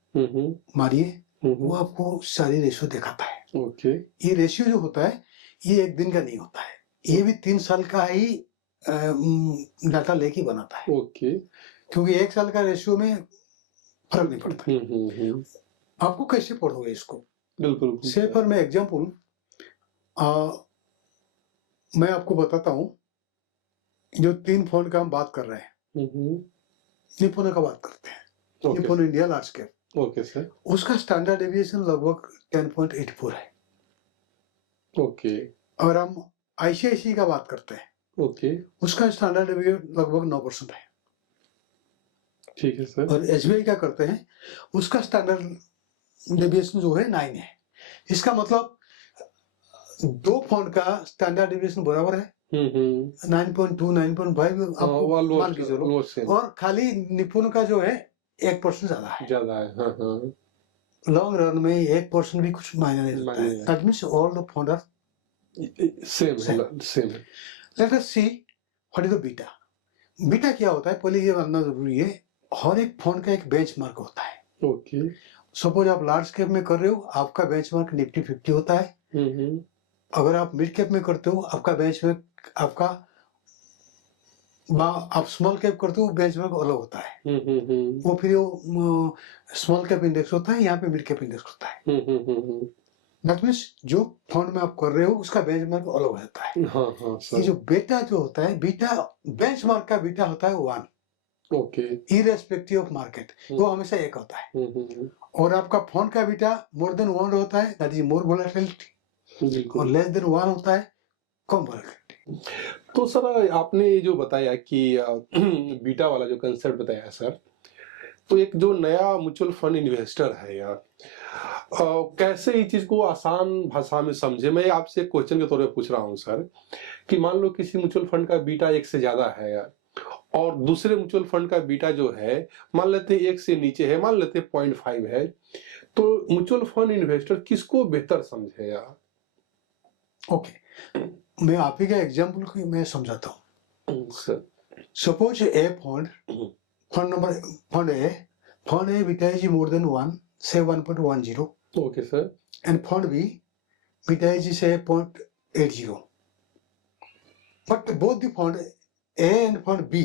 मारिए, वो हम्म, आपको सारी रेशियो दिखाता है। ओके। ये रेशियो जो होता है ये एक दिन का नहीं होता है, ये भी 3 साल का ही डाटा लेके बनाता है, ओके। क्योंकि 1 साल का रेशियो में फर्क नहीं पड़ता। हम्म, आपको कैसे पढ़ोगे इसको, बिल्कुल से फॉर मैं एग्जाम्पल मैं आपको बताता हूँ। जो 3 फंड का हम बात कर रहे हैं, निपुण का बात करते हैं, निपुण India large cap, okay sir. उसका स्टैंडर्ड डेविएशन लगभग 10.84 है। ओके और हम आईसीआईसी का बात करते हैं, ओके, उसका स्टैंडर्ड डेविएशन लगभग 9% है। ठीक है सर। और एसबीआई का करते हैं, उसका स्टैंडर्ड डेविएशन जो है 9 है। इसका मतलब दो फंड का स्टैंडर्ड डेविएशन बराबर है, 9.2 9.5 आपको मान के चलो, और खाली निपुण का जो है 1% ज्यादा है। हाँ। लॉन्ग रन में 1% भी कुछ मायने नहीं रखता है। That means all the fund are same है। Let us see what is the beta. Beta क्या होता है, पहले ये जानना जरूरी है। हर एक फंड का एक बेंचमार्क होता है। ओके। सपोज आप लार्ज कैप में कर रहे हो, आपका बेंचमार्क निफ्टी 50 होता है। अगर आप मिड कैप में करते हो, आपका बेंचमार्क आपका आप स्मॉल कैप करते हो, बेंचमार्क अलग होता है। वो फिर वो स्मॉल कैप इंडेक्स होता है, यहाँ पे मिड कैप इंडेक्स होता है। दैट मीन्स जो फंड में आप कर रहे हो उसका बेंचमार्क अलग हो जाता है। हाँ, ये जो बीटा जो होता है, बीटा बेंचमार्क का बीटा होता है 1, ओके। इरेस्पेक्टिव ऑफ मार्केट, वो हमेशा एक होता है। और आपका फंड का बीटा मोर देन 1 होता है, दैट इज मोर वोलेटिलिटी, और बिल्कुल। लेस देन 1 होता है, कम वोलेटिलिटी। तो सर आपने ये जो बताया कि बीटा वाला जो कंसेप्ट बताया सर, तो एक जो नया म्यूचुअल फंड इन्वेस्टर है यार, कैसे इस चीज को आसान भाषा में समझे। मैं आपसे क्वेश्चन के तौर पे पूछ रहा हूँ सर, कि मान लो किसी म्यूचुअल फंड का बीटा 1 से ज्यादा है यार, और दूसरे म्यूचुअल फंड का बीटा जो है मान लेते हैं 1 से नीचे है, मान लेते हैं 0.5 है, तो म्यूचुअल फंड इन्वेस्टर किसको बेहतर समझे यार? ओके, मैं आप ही का एग्जांपल को मैं समझाता हूँ। Sir. Suppose A fund, fund A beta is more than 1, say 1.10, okay sir. and fund B beta is say 0.80. But both the fund A and fund B,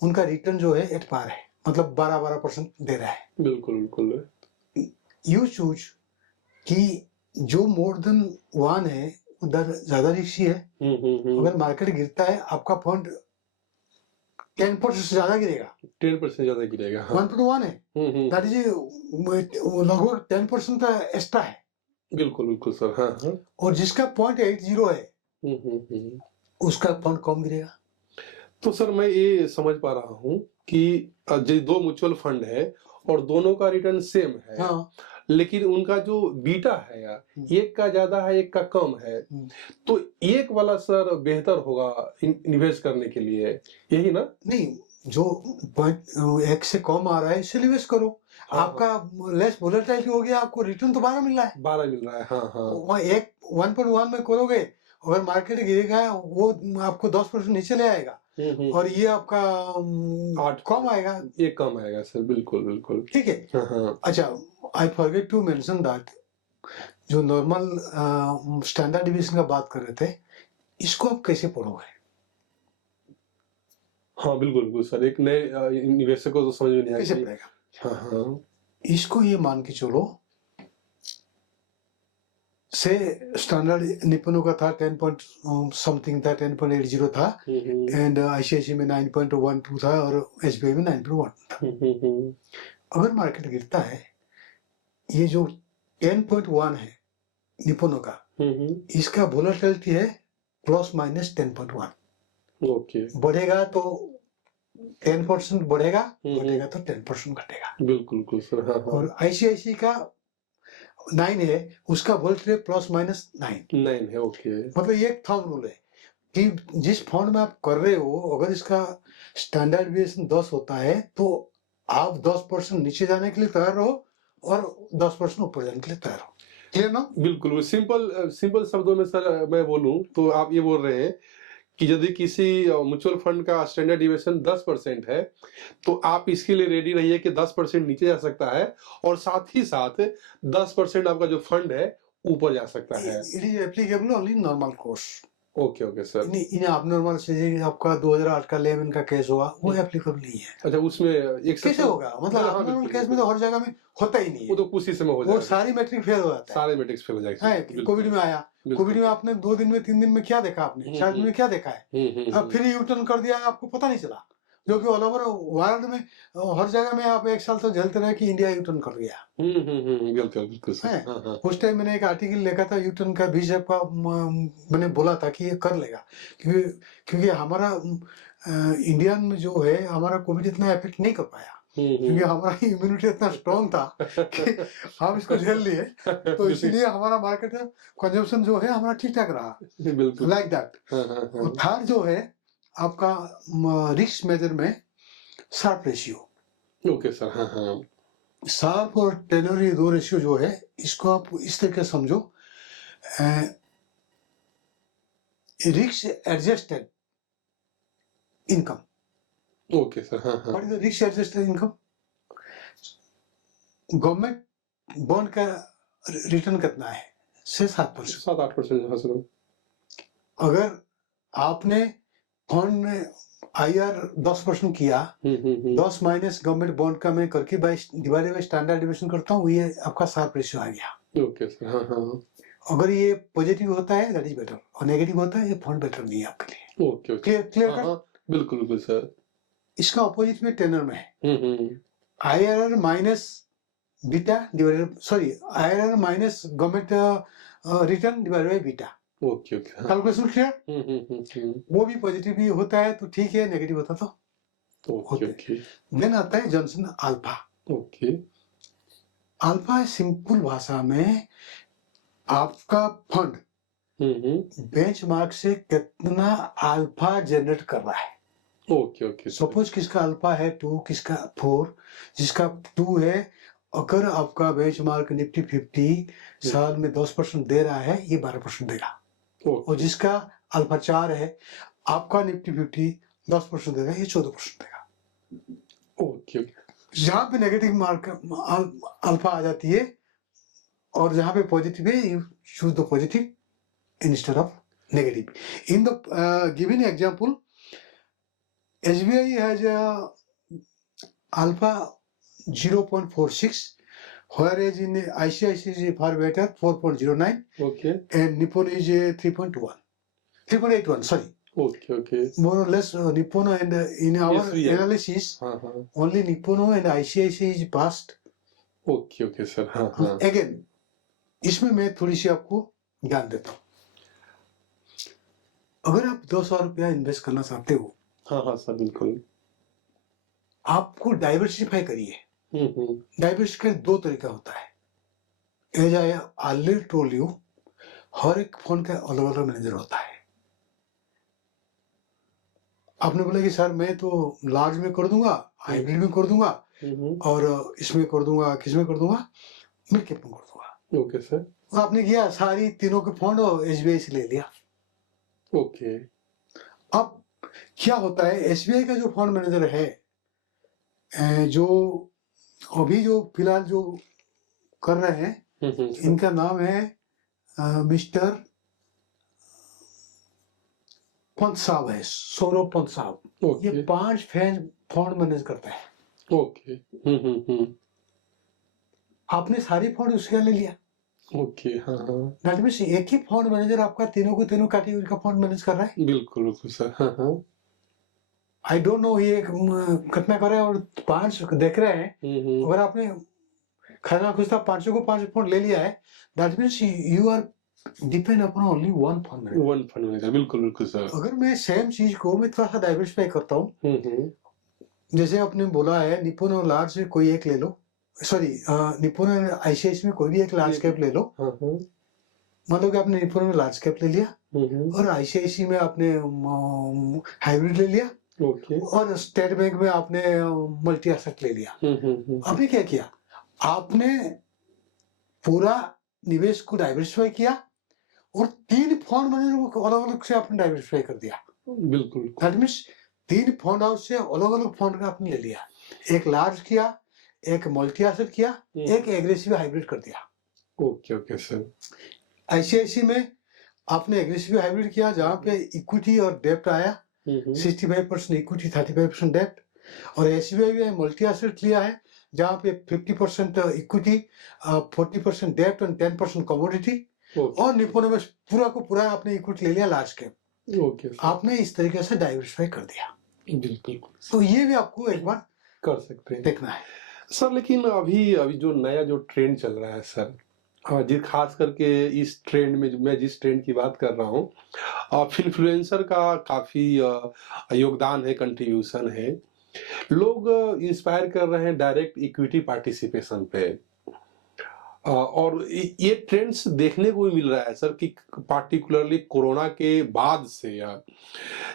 उनका रिटर्न जो है एट पार है, मतलब 12% दे रहा है। बिल्कुल बिल्कुल। यू चूज कि जो मोर देन 1 है उधर ज्यादा रिस्की है। अगर मार्केट गिरता है आपका फंड 10% से ज्यादा गिरेगा, 10% ज्यादा गिरेगा। हाँ। 1.1 है, दैट इज लगभग 10% का एक्स्ट्रा है। बिल्कुल बिल्कुल सर। हाँ हाँ। और जिसका 0.80 है उसका फंड कम गिरेगा। तो सर मैं ये समझ पा रहा हूँ कि जो 2 म्यूचुअल फंड है और दोनों का रिटर्न सेम है, हाँ, लेकिन उनका जो बीटा है यार, एक का ज्यादा है एक का कम है, तो एक वाला सर बेहतर होगा इन्वेस्ट करने के लिए, यही ना? नहीं, जो 1 से कम आ रहा है इससे इन्वेस्ट करो। हाँ, आपका लेस वोलेटिलिटी हो गया, आपको रिटर्न तो 12 मिल रहा है। 12 मिल रहा है। हाँ हाँ। वहाँ 1.1 में करोगे, अगर मार्केट गिरेगा वो आपको 10% नीचे ले आएगा, और ये आपका 8 कम आएगा। ये कम आएगा सर। बिल्कुल बिल्कुल। ठीक है। हाँ हाँ। अच्छा, I forget to mention that, जो नॉर्मल स्टैंडर्ड डिवीजन का बात कर रहे थे, इसको आप कैसे पढ़ोगे? हाँ बिल्कुल बिल्कुल सर, एक नए निवेशक को तो समझ में नहीं कैसे आएगी। पड़ेगा? हाँ हाँ। इसको ये मान के चलो, से स्टैंडर्ड निपुणों का था 10 पॉइंट समथिंग था, 10.80 था, एंड आईसीआईसी में 9.12 था, और एसबीआई में 9.1 था। अगर मार्केट गिरता है, ये जो 10.1 है निपुणों का, इसका वोलेटिलिटी है प्लस माइनस 10.1। ओके। बढ़ेगा तो 10% बढ़ेगा, घटेगा तो 10% घटेगा। बिल्कुल बिल्कुल सर। हाँ हाँ। और आईसीआईसी का 9 है, उसका वोल्टेज प्लस माइनस 9 है। ओके। मतलब ये एक थंब रूल है कि जिस फंड में आप कर रहे हो, अगर इसका स्टैंडर्ड डिविएशन 10 होता है तो आप 10% नीचे जाने के लिए तैयार रहो और 10% ऊपर जाने के लिए तैयार हो। क्लियर ना? बिल्कुल सिंपल शब्दों में सर मैं बोलूं तो आप ये बोल रहे हैं कि यदि किसी म्यूचुअल फंड का स्टैंडर्ड डिविएशन 10% है, तो आप इसके लिए रेडी रहिए कि 10% नीचे जा सकता है, और साथ ही साथ 10% आपका जो फंड है ऊपर जा सकता है। It is applicable only normal course. Okay okay sir. In abnormal से आपका 2008 का लेमन का केस हुआ, वो एप्लीकेबल नहीं है। अच्छा, उसमें एक कैसे होगा? मतलब हाँ, abnormal बिल्कुल, केस में तो हर जगह में होता ही नहीं वो है, तो कुछ ही समय हो वो जाएगा, सारी मैट्रिक फेल हो जाता है। सारे मैट्रिक्स फेल हो जाएगा। है कोविड में आया, बिल्कुल। कोविड में आपने 2 दिन में 3 दिन में क्या देखा, आपने 4 दिन में क्या देखा है? अब फिर यू टर्न कर दिया, आपको पता नहीं चला, जो कि ऑल ओवर वर्ल्ड में हर जगह में आप 1 साल तो झेलते रहे कि इंडिया यू टर्न कर गया। बिल्कुल बिल्कुल सर। है। हाँ हाँ। उस टाइम मैंने एक आर्टिकल लिखा था, यू टर्न का बीजेपी का, मैंने बोला था कि ये कर लेगा, क्योंकि हमारा इंडिया में जो है, हमारा कोविड इतना इफेक्ट नहीं कर पाया, क्योंकि हमारा इम्यूनिटी इतना स्ट्रॉन्ग था कि हम इसको झेल लिए, तो इसीलिए हमारा मार्केट कंजम्पशन जो है हमारा ठीक ठाक रहा, बिल्कुल लाइक दैट। और थर्ड जो है आपका रिस्क मेजर में शार्प रेशियो। Okay sir. हाँ हाँ। शार्प और टेनर, ये 2 रेशियो जो है, इसको आप इस तरीके से समझो, risk adjusted income. Okay sir. हाँ हाँ। What is the risk adjusted income? Government bond का रिटर्न कितना है? 7-8%। 7-8%। हाँ सर। अगर आपने फंड में आईआर 10% किया, 10 माइनस गवर्नमेंट बॉन्ड का मैं करके डिवाइडेड बाय स्टैंडर्ड डिविएशन करता हूँ, ये आपका शार्प रेशियो आ गया। Okay sir. हाँ हाँ। अगर ये पॉजिटिव होता है दैट इज बेटर, और नेगेटिव होता है ये फंड बेटर नहीं है आपके लिए। Okay okay. क्लियर हाँ हाँ, बिल्कुल बिल्कुल सर। इसका ऑपोजिट में टेनर में है, हम्म, IRR minus beta divided, sorry IRR minus government return divided by beta. Okay okay, हाँ, कैलकुलेशन क्लियर? हम्म, वो भी पॉजिटिव भी होता है तो ठीक है, नेगेटिव होता तो ओके होते। ओके देन आता है Johnson alpha. Okay, alpha simple भाषा में आपका फंड बेंचमार्क से कितना अल्फा जनरेट कर रहा है। ओके ओके, सपोज किसका अल्फा है 2, किसका 4, जिसका 2 है, अगर आपका बेंचमार्क निफ्टी 50 साल में 10% दे रहा है, ये 12% देगा। और ओके जिसका अल्फा 4 है, आपका निफ्टी 50 10% देगा, ये 14% देगा। ओके, जहां पे नेगेटिव मार्क अल्फा आ जाती है और जहां पे पॉजिटिव है, you choose the positive instead of negative. In the given example, SBI has alpha 0.46, whereas in ICICI is far better 4.09, okay and Nippon is 3.81. Sorry, okay okay, more or less Nippon and in our SBI. analysis हाँ हाँ, only Nippon and ICICI is passed. Okay okay sir, हाँ हाँ, Again, इसमें मैं थोड़ी सी आपको ज्ञान देता हूँ। अगर आप 200 रुपया इन्वेस्ट करना चाहते हो, हाँ हाँ सर, बिल्कुल, आपको डाइवर्सिफाई करिए। डाइवर्सिफाई 2 तरीका होता है। As I already told you, हर एक फंड का अलग अलग मैनेजर होता है। आपने बोला कि सर मैं तो लार्ज में कर दूंगा, हाइब्रिड में कर दूंगा, और इसमें कर दूंगा, किसमें कर दूंगा, मिड कैप में कर दूंगा। ओके सर, आपने किया सारी तीनों के फंड और SBI से ले लिया। ओके, अब क्या होता है, SBI का जो फंड मैनेजर है, जो अभी जो फिलहाल जो कर रहे हैं, इनका नाम है मिस्टर पंत साहब है, सौरभ पंत साहब। ये ओके 5 फंड मैनेज करता है। ओके, आपने सारी फंड उसके ले लिया, ओके, हाँ हाँ, दैट मींस एक ही फंड मैनेजर आपका तीनों को तीनों कैटेगरी का फंड मैनेज कर रहा है। बिल्कुल बिल्कुल सर, हाँ हाँ, आई डोंट नो ये कितना कर रहे हैं, और 5 देख रहे हैं। अगर आपने खाना खुश था 500 को 5 फंड ले लिया है, that means you are depend upon only one fund manager. One fund manager, बिल्कुल बिल्कुल सर, अगर मैं सेम चीज को मैं थोड़ा सा डाइवर्सिफाई करता हूँ, जैसे आपने बोला है निपुण और लार्ज से कोई एक ले लो, सॉरी निपुण और ICICI में कोई भी एक लार्ज कैप ले लो। मान लो कि आपने निपुण में लार्ज कैप ले लिया और ICICI में आपने हाइब्रिड ले लिया, ओके, और स्टेट बैंक में आपने मल्टी एसेट ले लिया। आपने क्या किया, आपने पूरा निवेश को डाइवर्सिफाई किया और 3 फंड मैनेजर को अलग अलग से आपने डाइवर्सिफाई कर दिया। बिल्कुल, दैट मीन्स 3 फंड हाउस से अलग अलग फंड का आपने ले लिया, एक लार्ज किया, एक मल्टी एसेट किया, एक एग्रेसिव हाइब्रिड कर दिया। ओके ओके सर, ICICI में आपने एग्रेसिव हाइब्रिड किया जहां पे इक्विटी और डेप्ट आया, 65% इक्विटी 35% डेप्ट, और SBI में मल्टी एसेट लिया है जहां पे 50% इक्विटी, 40% डेप्ट और 10% कमोडिटी, और निपुण में पूरा को पूरा आपने इक्विटी ले लिया लार्ज कैप। ओके, आपने इस तरीके से डाइवर्सिफाई कर दिया। बिल्कुल, तो ये भी आपको एक बार कर सकते हैं देखना है सर। लेकिन अभी अभी जो नया जो ट्रेंड चल रहा है सर, जी खास करके इस ट्रेंड में मैं जिस ट्रेंड की बात कर रहा हूँ, इन्फ्लुएंसर का काफी योगदान है, कंट्रीब्यूशन है। लोग इंस्पायर कर रहे हैं डायरेक्ट इक्विटी पार्टिसिपेशन पे, और ये ट्रेंड्स देखने को भी मिल रहा है सर कि पार्टिकुलरली कोरोना के बाद से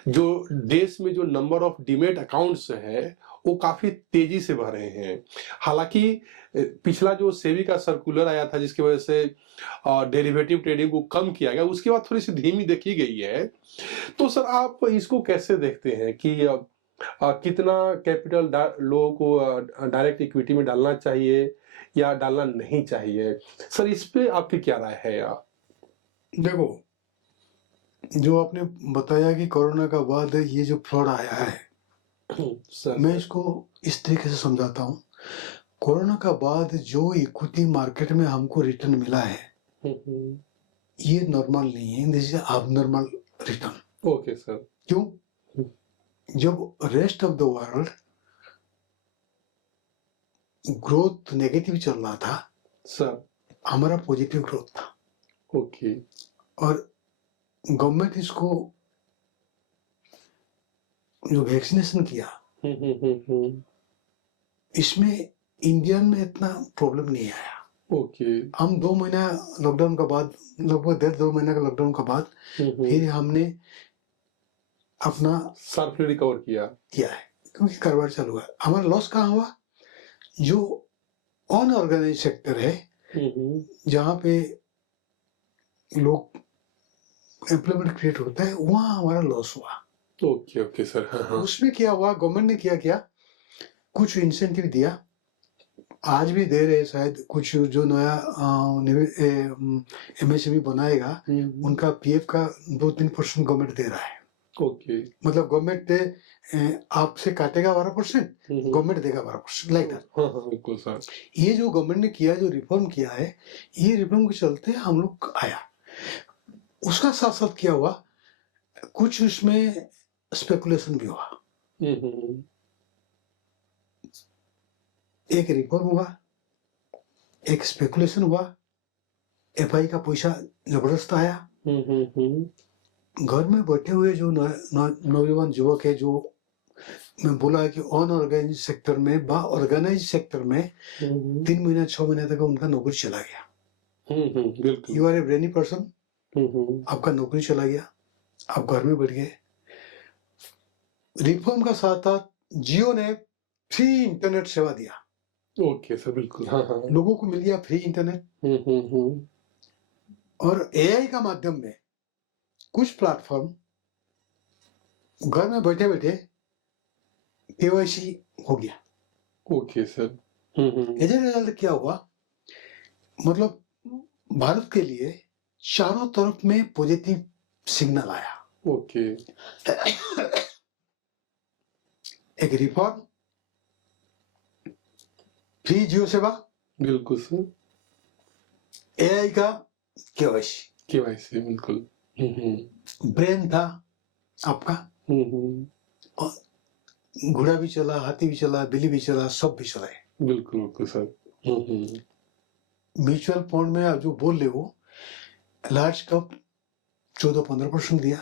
जो देश में जो नंबर ऑफ डीमेट अकाउंट्स है वो काफी तेजी से बढ़ रहे हैं। हालांकि पिछला जो सेबी का सर्कुलर आया था जिसकी वजह से डेरिवेटिव ट्रेडिंग को कम किया गया, उसके बाद थोड़ी सी धीमी देखी गई है। तो सर आप इसको कैसे देखते हैं कि कितना कैपिटल लोगों को डायरेक्ट इक्विटी में डालना चाहिए या डालना नहीं चाहिए? सर इस पे आपकी क्या राय है यार? देखो, जो आपने बताया कि कोरोना का बाद ये जो फ्लड आया है, सर मैं इसको इस तरीके से समझाता हूँ। कोरोना का बाद जो इक्विटी मार्केट में हमको रिटर्न मिला है, ये नॉर्मल नहीं है, this is abnormal return. Okay sir. क्यों? जब rest of the world growth negative चल रहा था, सर हमारा पॉजिटिव ग्रोथ था ओके और गवर्नमेंट इसको जो वैक्सीनेशन किया हम्म इसमें इंडियन में इतना प्रॉब्लम नहीं आया। ओके हम 2 महीना लॉकडाउन का बाद, लगभग 1.5-2 महीने का लॉकडाउन का बाद फिर हमने अपना शार्पली रिकवर किया। किया है, क्योंकि कारोबार चालू है। हमारा लॉस कहाँ हुआ? जो अनऑर्गेनाइज सेक्टर है, जहाँ पे लोग एम्प्लॉयमेंट क्रिएट होता है, वहाँ हमारा लॉस हुआ। Okay okay sir. हाँ उसमें क्या हुआ, गवर्नमेंट ने किया कुछ इंसेंटिव दिया, आज भी दे रहे हैं शायद। कुछ जो नया MSME बनाएगा उनका PF का 2-3% गवर्नमेंट दे रहा है। ओके मतलब गवर्नमेंट आपसे काटेगा 12%, गवर्नमेंट देगा 12%, लाइक दैट। हाँ बिल्कुल सर। ये जो गवर्नमेंट ने किया, जो रिफॉर्म किया है, ये रिफॉर्म के चलते हम लोग आया। उसका साथ साथ क्या हुआ, कुछ उसमें स्पेकुलेशन भी हुआ। एक रिफॉर्म हुआ, एक स्पेकुलेशन हुआ, FI का पैसा जबरदस्त आया। घर में बैठे हुए जो नौजवान युवक है, जो मैं बोला है कि अनऑर्गेनाइज सेक्टर में बा ऑर्गेनाइज सेक्टर में 3 महीना 6 महीने तक उनका नौकरी चला गया। बिल्कुल। You are a brainy person, आपका नौकरी चला गया, आप घर में बैठ गए। रिफॉर्म का साथ साथ जियो ने फ्री इंटरनेट सेवा दिया। ओके सर बिल्कुल। हाँ हाँ लोगों को मिल गया फ्री इंटरनेट। और AI का माध्यम में कुछ प्लेटफॉर्म घर में बैठे बैठे KYC हो गया। Okay sir. As a result क्या हुआ, मतलब भारत के लिए चारों तरफ में पॉजिटिव सिग्नल आया। ओके एक रिफॉर्म, फ्री जियो सेवा, बिल्कुल सर। AI का KYC, केवाईसी बिल्कुल। ब्रेन था आपका, और घोड़ा भी चला, हाथी भी चला, बिल्ली भी चला, सब भी चला है। बिल्कुल बिल्कुल सर। म्यूचुअल फंड में आप जो बोल रहे हो, लार्ज कैप 14-15% दिया,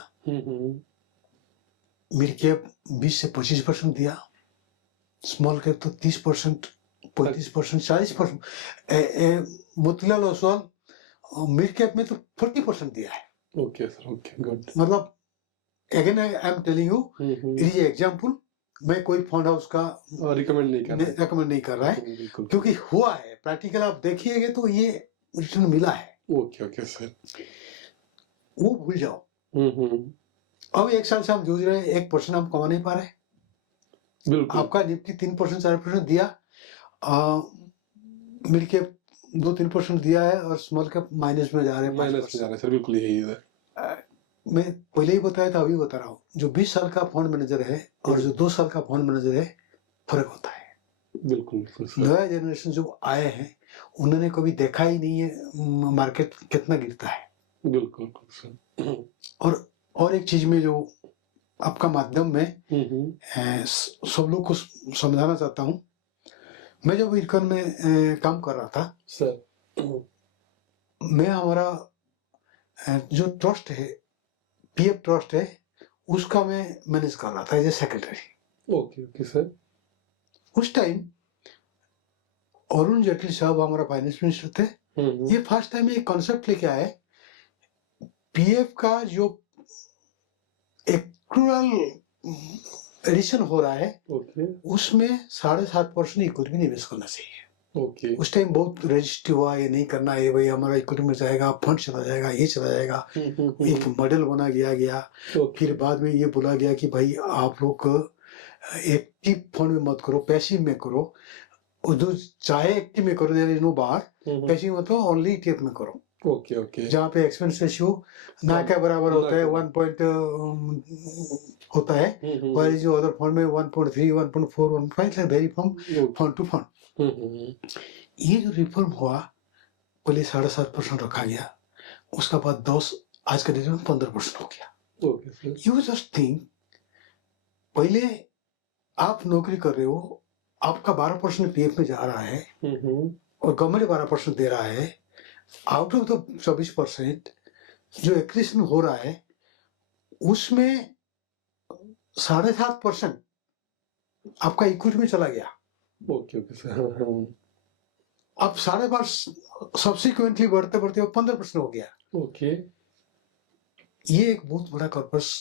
मिड कैप 20 से 25% दिया, स्मॉल कैप तो 30%, 35%, 40%। मोतीलाल ओसवाल मिड कैप में तो 40% दिया है। Okay sir okay good. मतलब again I am telling you, it is example. मैं कोई फंड हाउस का रिकमेंड नहीं कर रहा। रेकमेंड नहीं कर रहा है, बिल्कुल क्योंकि हुआ है प्रैक्टिकल, आप देखिएगा तो ये रिटर्न मिला है। Okay okay sir. वो भूल जाओ। अब 1 साल से हम जूझ रहे हैं, 1% हम कमा नहीं पा रहे। बिल्कुल आपका निफ्टी 3% 4% दिया, मिड कैप 2-3% दिया है, और स्मॉल कैप माइनस में जा रहे हैं, माइनस में जा रहा है सर। बिल्कुल यही है। मैं पहले ही बताया था, अभी बता रहा हूँ। जो 20 साल का फंड मैनेजर है और जो 2 साल का फंड मैनेजर है, फर्क होता है। बिल्कुल बिल्कुल सर। नया जनरेशन जो आए हैं, उन्होंने कभी देखा ही नहीं है मार्केट कितना गिरता है। बिल्कुल सर। और एक चीज में जो आपका माध्यम में सब लोग को समझाना चाहता हूँ। मैं जब इरकन में काम कर रहा था सर, मैं हमारा जो ट्रस्ट है, PF ट्रस्ट है, उसका मैं मैनेज कर रहा था as a secretary. Okay okay sir. उस टाइम अरुण जेटली साहब हमारा फाइनेंस मिनिस्टर थे। ये फर्स्ट टाइम ये कॉन्सेप्ट लेके आए, PF का जो एक्चुअल एडिशन हो रहा है, ओके उसमें 7.5% इक्विटी में निवेश करना चाहिए। ओके। उस टाइम बहुत रजिस्ट्री हुआ, ये नहीं करना है भाई, हमारा इक्विटी में जाएगा, फंड चला जाएगा, ये चला जाएगा। एक मॉडल बना गया। फिर बाद में ये बोला गया कि भाई आप लोग एक्टिव फंड में मत करो, पैसिव में करो। और जो चाहे एक्टिव में करो, there is no bar, passive में तो ओनली ETF में करो। Okay okay. जहाँ पे एक्सपेंस रेशियो ना के बराबर होता है, 1 पॉइंट होता है, और जो अदर फंड में 1.3, 1.4, 1.5 vary from fund to fund. ये जो रिफॉर्म हुआ, पहले 7.5% रखा गया, उसका बाद 10, आज का डेट में 15% हो गया। Okay sir. You just think, पहले आप नौकरी कर रहे हो, आपका 12% पीएफ में जा रहा है और गवर्नमेंट 12% दे रहा है। आउट ऑफ द 24% जो एक्रेशन हो रहा है उसमें 7.5% आपका इक्विटी में चला गया। Okay okay sir. हाँ, अब 5.5 सब्सिक्वेंटली बढ़ते बढ़ते 15% हो गया। ओके ये एक बहुत बड़ा कॉर्पस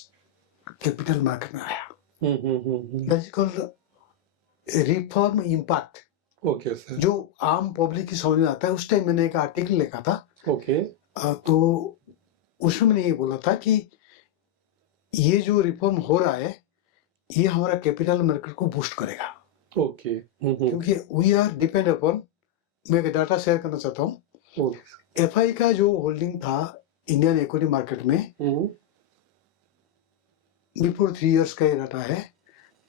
कैपिटल मार्केट में आया। That is called reform impact, okay sir. जो आम पब्लिक की समझ में आता है। उस टाइम मैंने एक आर्टिकल लिखा था, ओके तो उसमें मैंने ये बोला था कि ये जो रिफॉर्म हो रहा है ये हमारा कैपिटल मार्केट को बूस्ट करेगा, ओके क्योंकि वी आर डिपेंड अपॉन। मैं एक डाटा शेयर करना चाहता हूँ। ओके एफआई का जो होल्डिंग था इंडियन इक्विटी मार्केट में बिफोर 3 इयर्स का ये डाटा है,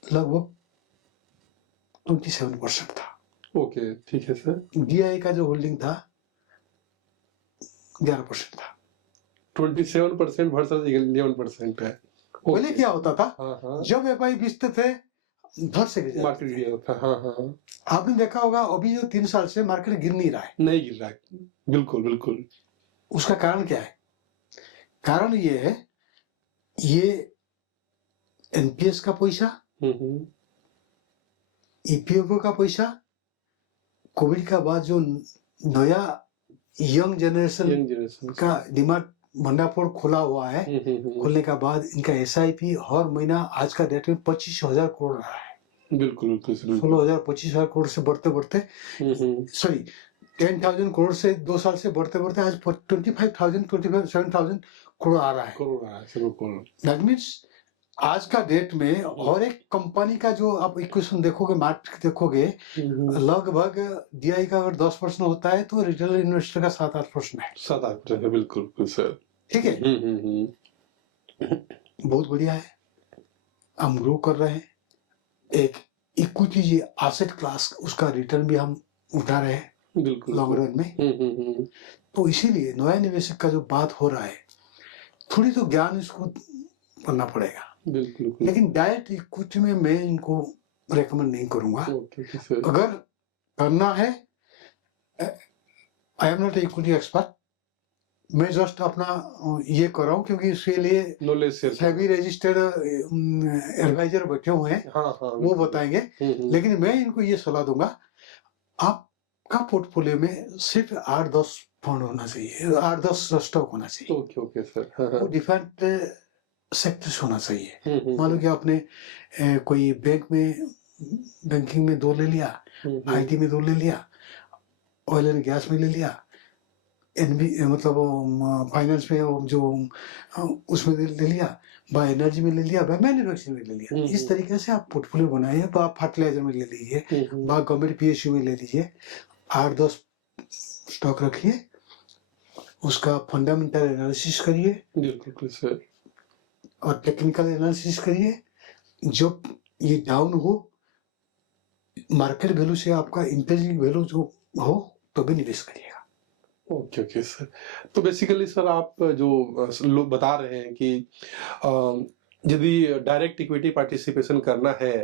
लगभग 27% था। ओके ठीक है सर। डीआई का जो होल्डिंग था 11% था। 27% वर्सेस 11% है। पहले क्या होता था, हाँ हाँ जब एफआई बेचते थे धड़ से गिर जाते मार्केट थे। गिरा था। हाँ हाँ आपने देखा होगा अभी जो 3 साल से मार्केट गिर नहीं रहा है। नहीं गिर रहा है। बिल्कुल बिल्कुल। उसका कारण क्या है? कारण ये है, ये एनपीएस का पैसा, ईपीएफओ का पैसा, कोविड का बाद जो नया यंग जनरेशन यंग जनरेशन का डिमांड भंडाफोड़ खुला हुआ है, खुलने का बाद इनका एसआईपी हर महीना आज का डेट में 25,000 करोड़ रहा है। बिल्कुल बिल्कुल सर। 16,000 25,000 करोड़ से बढ़ते बढ़ते, सॉरी 10,000 करोड़ से 2 साल से बढ़ते बढ़ते आज 25,7,000 करोड़ आ रहा है। करोड़ रहा है सर, बिल्कुल। दैट मीन्स आज का डेट में और एक कंपनी का जो आप इक्वेशन देखोगे, मार्केट देखोगे, लगभग डीआई का अगर 10% होता है तो रिटेल इन्वेस्टर का 7-8% है। 7-8% है, बिल्कुल बिल्कुल सर। ठीक है, बहुत बढ़िया है, हम ग्रो कर रहे हैं। एक इक्विटी जी एसेट क्लास, उसका रिटर्न भी हम उठा रहे हैं बिल्कुल लॉन्ग रन में। तो इसीलिए नया निवेशक का जो बात हो रहा है, थोड़ी तो ज्ञान इसको करना पड़ेगा। बिल्कुल लेकिन डायरेक्ट इक्विटी में मैं इनको रेकमेंड नहीं करूंगा। Okay sir. अगर करना है, I am not equity expert, मैं जस्ट अपना ये कर रहा हूँ क्योंकि इसके लिए knowledge share SEBI registered advisor बैठे हुए हैं, हाँ हाँ वो बताएंगे। लेकिन मैं इनको ये सलाह दूंगा, आपका पोर्टफोलियो में सिर्फ 8-10 फंड होना चाहिए, 8-10 स्टॉक होना चाहिए। Okay okay sir. वो डिफरेंट सेक्टर्स होना चाहिए। मान लो कि आपने कोई बैंकिंग में 2 ले लिया, आईटी में 2 ले लिया, ऑयल एंड गैस में ले लिया, एनबी मतलब फाइनेंस में जो उसमें ले लिया, बाय एनर्जी में ले लिया, बाय मैन्युफैक्चरिंग में ले लिया। इस तरीके से आप पोर्टफोलियो बनाइए। तो आप फर्टिलाइजर में ले लीजिए, बा गवर्नमेंट पीएसयू में ले लीजिए, 8-10 स्टॉक रखिए, उसका फंडामेंटल एनालिसिस करिए बिल्कुल सर। और टेक्निकल एनालिसिस करिए। जब ये डाउन हो, मार्केट वैल्यू से आपका इंटरेस्ट वैल्यू जो हो तो भी निवेश करिएगा। Okay okay sir. तो बेसिकली सर आप जो लोग बता रहे हैं कि यदि डायरेक्ट इक्विटी पार्टिसिपेशन करना है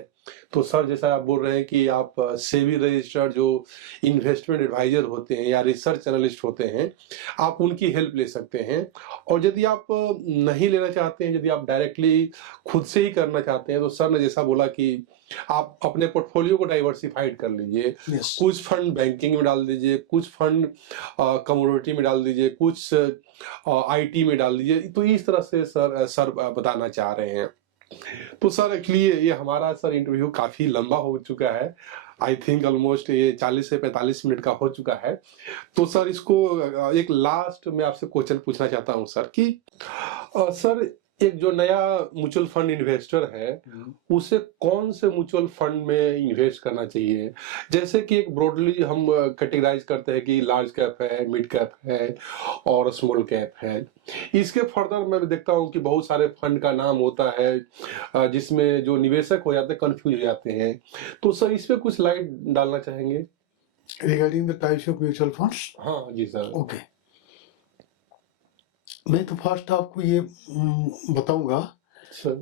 तो सर जैसा आप बोल रहे हैं कि आप सेबी रजिस्टर्ड जो इन्वेस्टमेंट एडवाइजर होते हैं या रिसर्च एनालिस्ट होते हैं, आप उनकी हेल्प ले सकते हैं। और यदि आप नहीं लेना चाहते हैं, यदि आप डायरेक्टली खुद से ही करना चाहते हैं, तो सर ने जैसा बोला कि आप अपने पोर्टफोलियो को डाइवर्सिफाइड कर लीजिए। कुछ फंड बैंकिंग में डाल दीजिए, कुछ फंड कमोडिटी में डाल दीजिए, कुछ आईटी में डाल दीजिए। तो इस तरह से सर बताना चाह रहे हैं। तो सर एक्चुअली ये हमारा सर इंटरव्यू काफी लंबा हो चुका है। आई थिंक ऑलमोस्ट ये 40 से 45 मिनट का हो चुका है। तो सर इसको एक लास्ट में आपसे क्वेश्चन पूछना चाहता हूँ सर कि सर एक जो नया म्यूचुअल फंड इन्वेस्टर है उसे कौन से म्यूचुअल फंड में इन्वेस्ट करना चाहिए? जैसे कि एक ब्रॉडली हम कैटेगराइज करते हैं कि लार्ज कैप है, मिड कैप है और स्मॉल कैप है। इसके फर्दर मैं देखता हूं कि बहुत सारे फंड का नाम होता है जिसमें जो निवेशक हो जाते हैं कंफ्यूज हो जाते हैं। तो सर इस पे कुछ लाइट डालना चाहेंगे regarding the types of mutual funds? हाँ जी सर। ओके, मैं तो फर्स्ट आपको ये बताऊंगा sir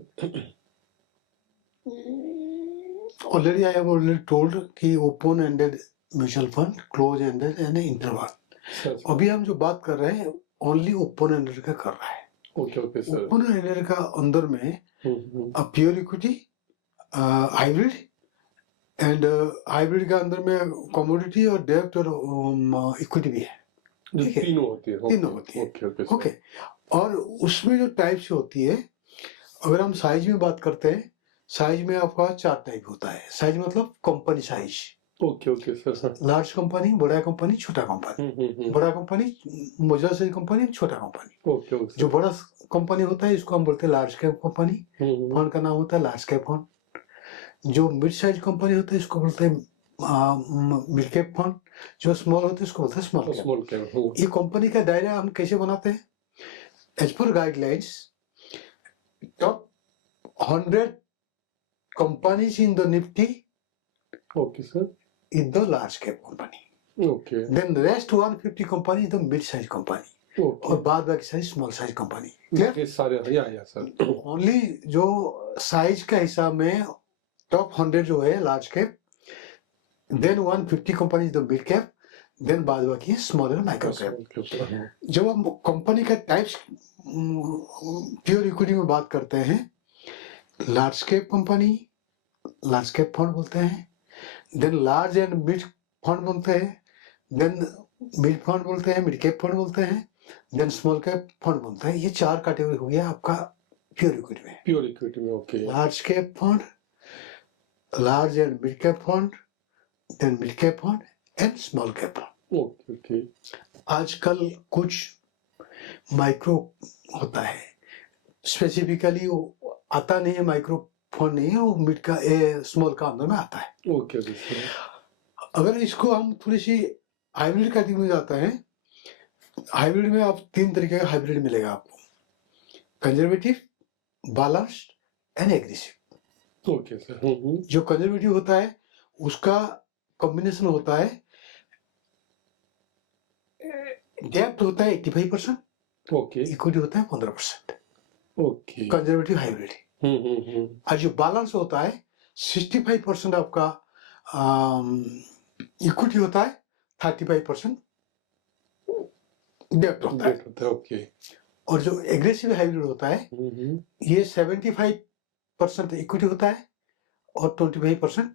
Already I have already told कि open-ended mutual fund, close-ended and interval. Sir अभी हम जो बात कर रहे हैं ओनली ओपन-एंडेड का कर रहा है। ओके ओके सर ओपन-एंडेड का अंदर में pure equity, hybrid and hybrid का अंदर में कमोडिटी और डेब्ट और इक्विटी भी है। जो ठीक है, तीनों होती है तीनों होती है। ओके ओके ओके, और उसमें जो टाइप्स होती है, अगर हम साइज में बात करते हैं, साइज में आपका 4 टाइप होता है। साइज मतलब company size, okay okay sir large company, बड़ा कंपनी, छोटा कंपनी। बड़ा कंपनी, मॉड्यूलर साइज कंपनी, छोटा कंपनी। ओके ओके जो बड़ा कंपनी होता है इसको हम बोलते हैं लार्ज कैप कंपनी, फंड का नाम होता है लार्ज कैप फंड। जो मिड साइज कंपनी होता है इसको बोलते हैं मिड कैप फंड। जो स्मॉल होता है इसको बोलते हैं स्मॉल कैप। स्मॉल कैप ये कंपनी का दायरा हम कैसे बनाते हैं? एज पर guidelines, top 100 companies in the Nifty okay sir is the large cap company. Okay Then the rest 150 company is the mid size company. Okay और बाद बाकी सारी स्मॉल साइज कंपनी। क्लियर? ये सारे या सर ओनली जो size का हिसाब में टॉप 100 जो है large cap, then 150 company the mid cap, then बाद बाकी स्मॉल एंड माइक्रो कैप। जब हम कंपनी का टाइप्स प्योर इक्विटी में बात करते हैं, large cap company large cap fund बोलते हैं, then large and mid fund बोलते हैं, देन मिड फंड बोलते हैं, मिड कैप फंड बोलते हैं, देन स्मॉल कैप फंड बोलते हैं। ये 4 कैटेगरी हो गया आपका प्योर इक्विटी में। प्योर इक्विटी में okay large cap fund, large and mid cap fund, then mid cap fund and small cap fund. Okay okay आजकल कुछ माइक्रो होता है, स्पेसिफिकली वो आता नहीं है, माइक्रो फंड नहीं है, वो मिड का स्मॉल का अंदर में आता है। ओके ओके सर अगर इसको हम थोड़ी सी हाइब्रिड कैटेगरी में जाते हैं, हाइब्रिड में आप 3 तरीके का हाइब्रिड मिलेगा आपको, conservative, balanced and aggressive. Okay sir जो कंजर्वेटिव होता है उसका कॉम्बिनेशन होता है, डेब्ट होता है 85%, ओके इक्विटी होता है 15%। Okay conservative hybrid. और जो बैलेंस होता है 65% आपका इक्विटी होता है, 35% डेब्ट होता है। ओके और जो एग्रेसिव हाइब्रिड होता है ये 75% इक्विटी होता है और 25%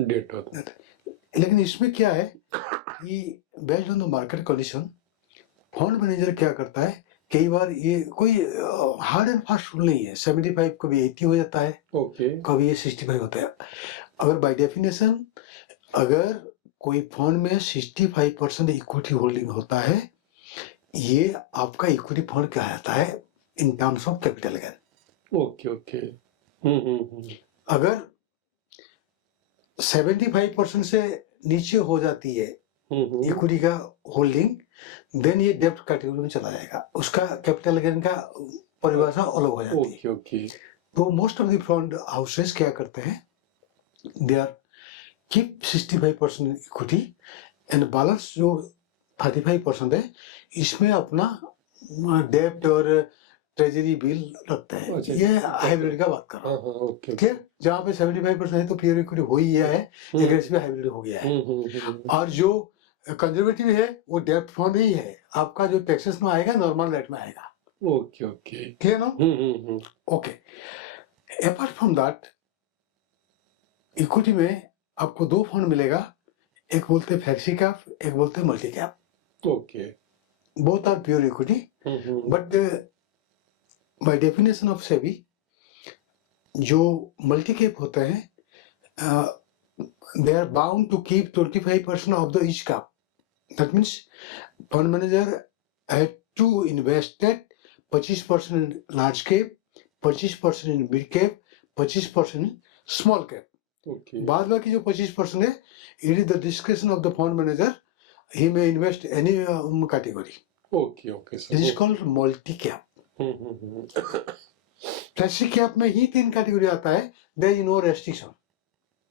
डेट होता है लेकिन इसमें क्या है कि based on the market condition, fund manager क्या करता है, कई बार ये कोई हार्ड एंड फास्ट रूल नहीं है। 75 कभी 80 हो जाता है, ओके कभी ये 65 होता है। अगर बाय डेफिनेशन अगर कोई फंड में 65% इक्विटी होल्डिंग होता है, ये आपका इक्विटी फंड कहलाता है in terms of capital gain. Okay okay अगर 75% से नीचे हो जाती है इक्विटी का होल्डिंग, देन ये डेब्ट कैटेगरी में चला जाएगा, उसका कैपिटल गेन का परिभाषा अलग हो जाती है। ओके ओके तो most of the fund houses क्या करते हैं, they are keep 65% equity and balance जो 35% है, इसमें अपना डेब्ट और ट्रेजरी बिल रखते हैं। अच्छा, ये हाइब्रिड का बात कर रहा हूँ। हाँ ओके क्लियर? जहाँ पे 75% है तो प्योर इक्विटी हो ही गया है, एग्रेसिव हाइब्रिड हो गया है। और जो कंजर्वेटिव है वो डेब्ट फंड ही है, आपका जो टैक्सेस में आएगा नॉर्मल रेट में आएगा। ओके ओके क्लियर ना? Okay. Apart from that, equity में आपको 2 फंड मिलेगा, एक बोलते हैं फ्लेक्सी कैप, एक बोलते हैं multi cap. Okay both are pure equity, but by definition of SEBI जो मल्टी कैप होते हैं they are bound to keep 25% of the each cap. That means fund manager had to invest 25% in large cap, 25% in mid cap, 25% in small cap. Okay बाद बाकी जो 25% है, it is the discretion of the fund manager. He may invest any category. Okay okay This is called multi cap. Flexi cap में ही 3 category आता है, there is no restriction.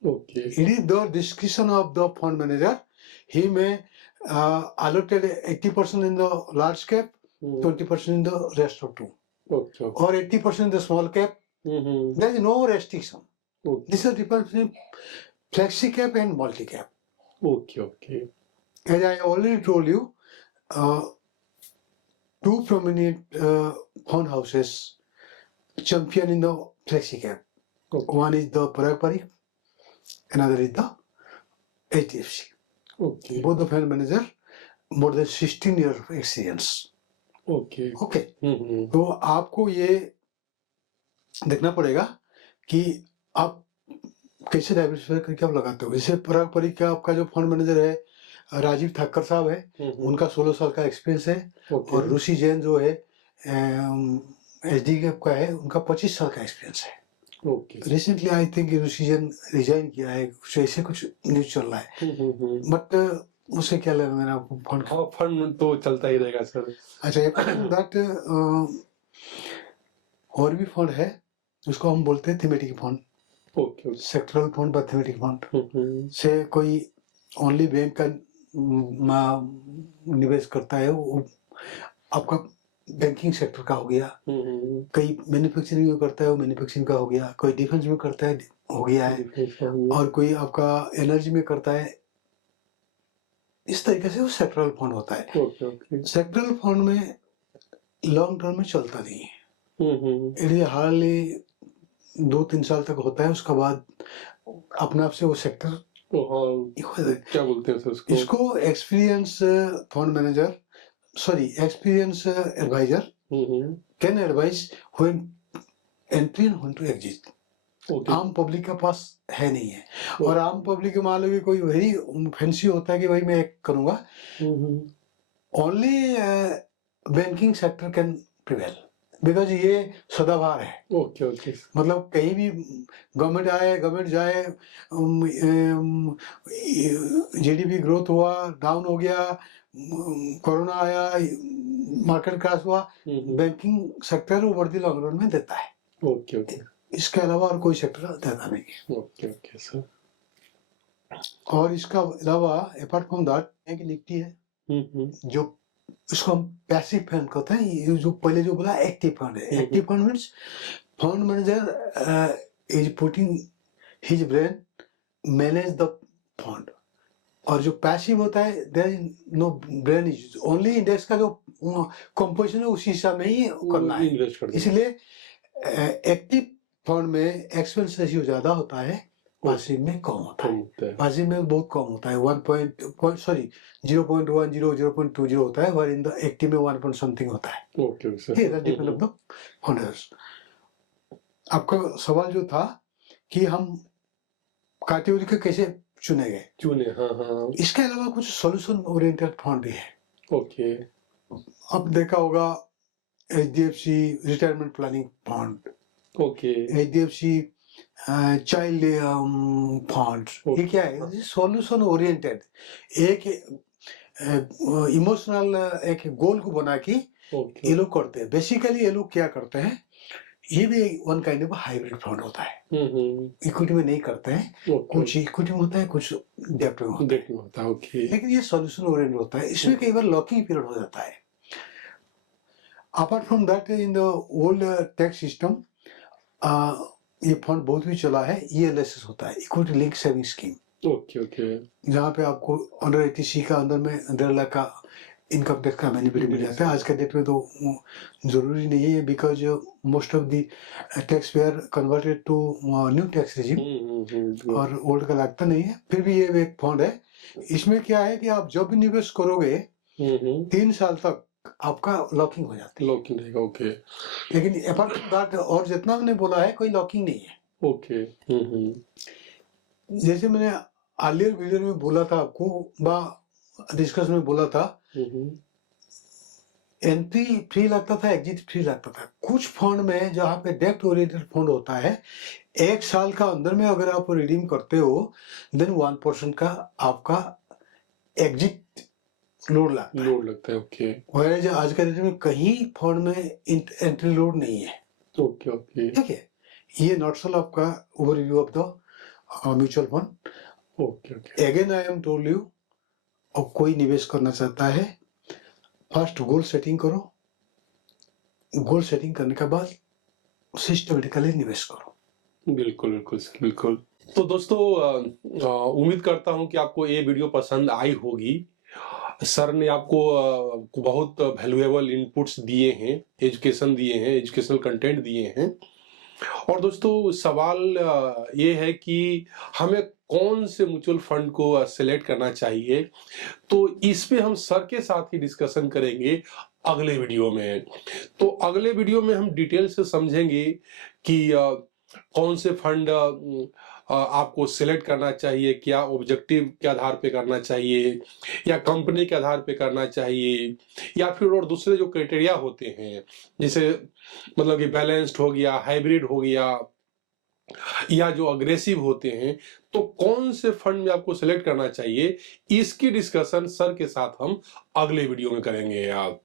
Okay It is the discretion of the fund manager. He may allocate 80% in the large cap, 20% in the rest of two, okay or 80% in the small cap. There is no restriction. Okay this is difference between flexi cap and multi cap. Okay okay as I already told you, two prominent fund houses champion in the flexi cap. Okay One is the Parag Parikh, another is the HDFC. Okay Both the fund manager more than 16 years of experience. Okay Okay. तो आपको ये देखना पड़ेगा कि आप कैसे diversify करके आप लगाते हो। जैसे पराग परीख का आपका जो फंड मैनेजर है राजीव ठाकर साहब है, उनका 16 साल का एक्सपीरियंस है। ओके और ऋषि जैन जो है एचडी का है, उनका 25 साल का एक्सपीरियंस है। Okay recently I think Rishi Jain resign किया है, कुछ ऐसे कुछ न्यूज चल रहा है, बट उससे क्या लगा मेरा फंड। हाँ फंड तो चलता ही रहेगा सर। अच्छा, दैट और भी फंड है, उसको हम बोलते हैं thematic fund, okay sectoral fund बा थीमेटिक फंड। ओके से कोई ओनली बैंक का निवेश करता है, वो आपका बैंकिंग सेक्टर का हो गया। कई मैन्युफैक्चरिंग में करता है, वो मैन्युफैक्चरिंग का हो गया। कोई डिफेंस में करता है, हो गया है। और कोई आपका एनर्जी में करता है। इस तरीके से वो सेक्टरल फंड होता है। ओके ओके सेक्टरल फंड में लॉन्ग टर्म में चलता नहीं है, इसलिए हार्डली 2-3 साल तक होता है, उसके बाद अपने आप से वो सेक्टर तो हाँ क्या बोलते हैं सर उसको? इसको experience fund manager, sorry experience advisor can advise when entry and when to exit. Okay आम पब्लिक के पास है नहीं है। और आम पब्लिक के मान लो कि कोई वेरी फैंसी होता है कि भाई मैं करूंगा, only banking sector can prevail, because ये सदाबहार है। ओके ओके मतलब कहीं भी गवर्नमेंट आए गवर्नमेंट जाए, जीडीपी ग्रोथ हुआ, डाउन हो गया, कोरोना आया, मार्केट क्रैश हुआ, बैंकिंग सेक्टर वो बढ़ती लॉन्ग रन में देता है। ओके ओके इसके अलावा और कोई सेक्टर देता नहीं है। Okay okay sir. और इसका अलावा अपार्ट फ्रॉम दैट एक निफ्टी है, जो इसको हम पैसिव फंड कहते हैं। ये जो पहले जो बोला एक्टिव फंड है। Active fund means fund manager is putting his brain manage the fund. और जो पैसिव होता है there is no brain, is only index का जो कंपोजिशन है उसी हिसाब में ही करना है। इन्वेस्ट कर इसलिए एक्टिव फंड में एक्सपेंस रेशियो ज्यादा होता है, पैसिव में कम होता है। पैसिव में बहुत कम होता है, 0.1, 0.20 होता है, और इन द एक्टिव में 1 point something होता है। Okay sir. ये डिपेंड ऑफ द फंडर्स। आपका सवाल जो था कि हम कैटेगरी के कैसे चुने गए, चुने, हाँ हाँ इसके अलावा कुछ सॉल्यूशन ओरिएंटेड फंड भी है। ओके अब देखा होगा HDFC retirement planning fund, okay HDFC child fund. ये क्या है? सॉल्यूशन ओरिएंटेड, एक इमोशनल एक गोल को बना के ओके ये लोग करते हैं। बेसिकली ये लोग क्या करते हैं, ये भी one kind of hybrid fund होता है। इक्विटी में नहीं करते हैं, कुछ इक्विटी में होता है, कुछ डेब्ट में होता है, होता है। ओके लेकिन ये सॉल्यूशन ओरिएंटेड होता है। इसमें कई बार लॉकिंग पीरियड हो जाता है। Apart from that in the old tax system ये फंड बहुत भी चला है, ईएलएसएस होता है, equity link saving scheme. Okay okay जहाँ पे आपको अंडर 80C का अंदर में 1.5 लाख का इनकम टैक्स का बेनिफिट मिल जाता है। आज के डेट में तो जरूरी नहीं है, because most of the tax payer converted to new tax regime, और ओल्ड का लगता नहीं है। फिर भी ये एक फंड है। इसमें क्या है कि आप जब भी निवेश करोगे 3 साल तक आपका लॉकिंग हो जाती है। लॉकिंग रहेगा। ओके लेकिन अपार्ट फ्रॉम दैट और जितना मैंने बोला है, कोई लॉकिंग नहीं है। ओके जैसे मैंने अर्लियर वीडियो में बोला था आपको, बा डिस्कस में बोला था, एंट्री फ्री लगता था, एग्जिट फ्री लगता था। कुछ फंड में जहाँ पे डेब्ट ओरिएंटेड फंड होता है, 1 साल का अंदर में अगर आप रिडीम करते हो देन 1% का आपका एग्जिट लोड लगता है। ओके वह आज के डेट में कहीं फंड में एंट्री लोड नहीं है। ओके ओके ठीक है, ये नॉटसल आपका overview of the mutual fund. Okay okay again I am told you, और कोई निवेश करना चाहता है, फर्स्ट गोल सेटिंग करो। गोल सेटिंग करने के बाद सिस्टमेटिकली निवेश करो। बिल्कुल, बिल्कुल, बिल्कुल। तो दोस्तों उम्मीद करता हूँ कि आपको ये वीडियो पसंद आई होगी। सर ने आपको बहुत वैल्यूएबल इनपुट्स दिए हैं, एजुकेशन दिए हैं, एजुकेशनल कंटेंट दिए हैं। और दोस्तों सवाल ये है कि हमें कौन से म्यूचुअल फंड को सेलेक्ट करना चाहिए, तो इस पे हम सर के साथ ही डिस्कशन करेंगे अगले वीडियो में। तो अगले वीडियो में हम डिटेल से समझेंगे कि कौन से फंड आपको सिलेक्ट करना चाहिए, क्या ऑब्जेक्टिव के आधार पे करना चाहिए या कंपनी के आधार पे करना चाहिए, या फिर और दूसरे जो क्राइटेरिया होते हैं, जैसे मतलब कि बैलेंस्ड हो गया, हाइब्रिड हो गया, या जो अग्रेसिव होते हैं, तो कौन से फंड में आपको सिलेक्ट करना चाहिए, इसकी डिस्कशन सर के साथ हम अगले वीडियो में करेंगे। आप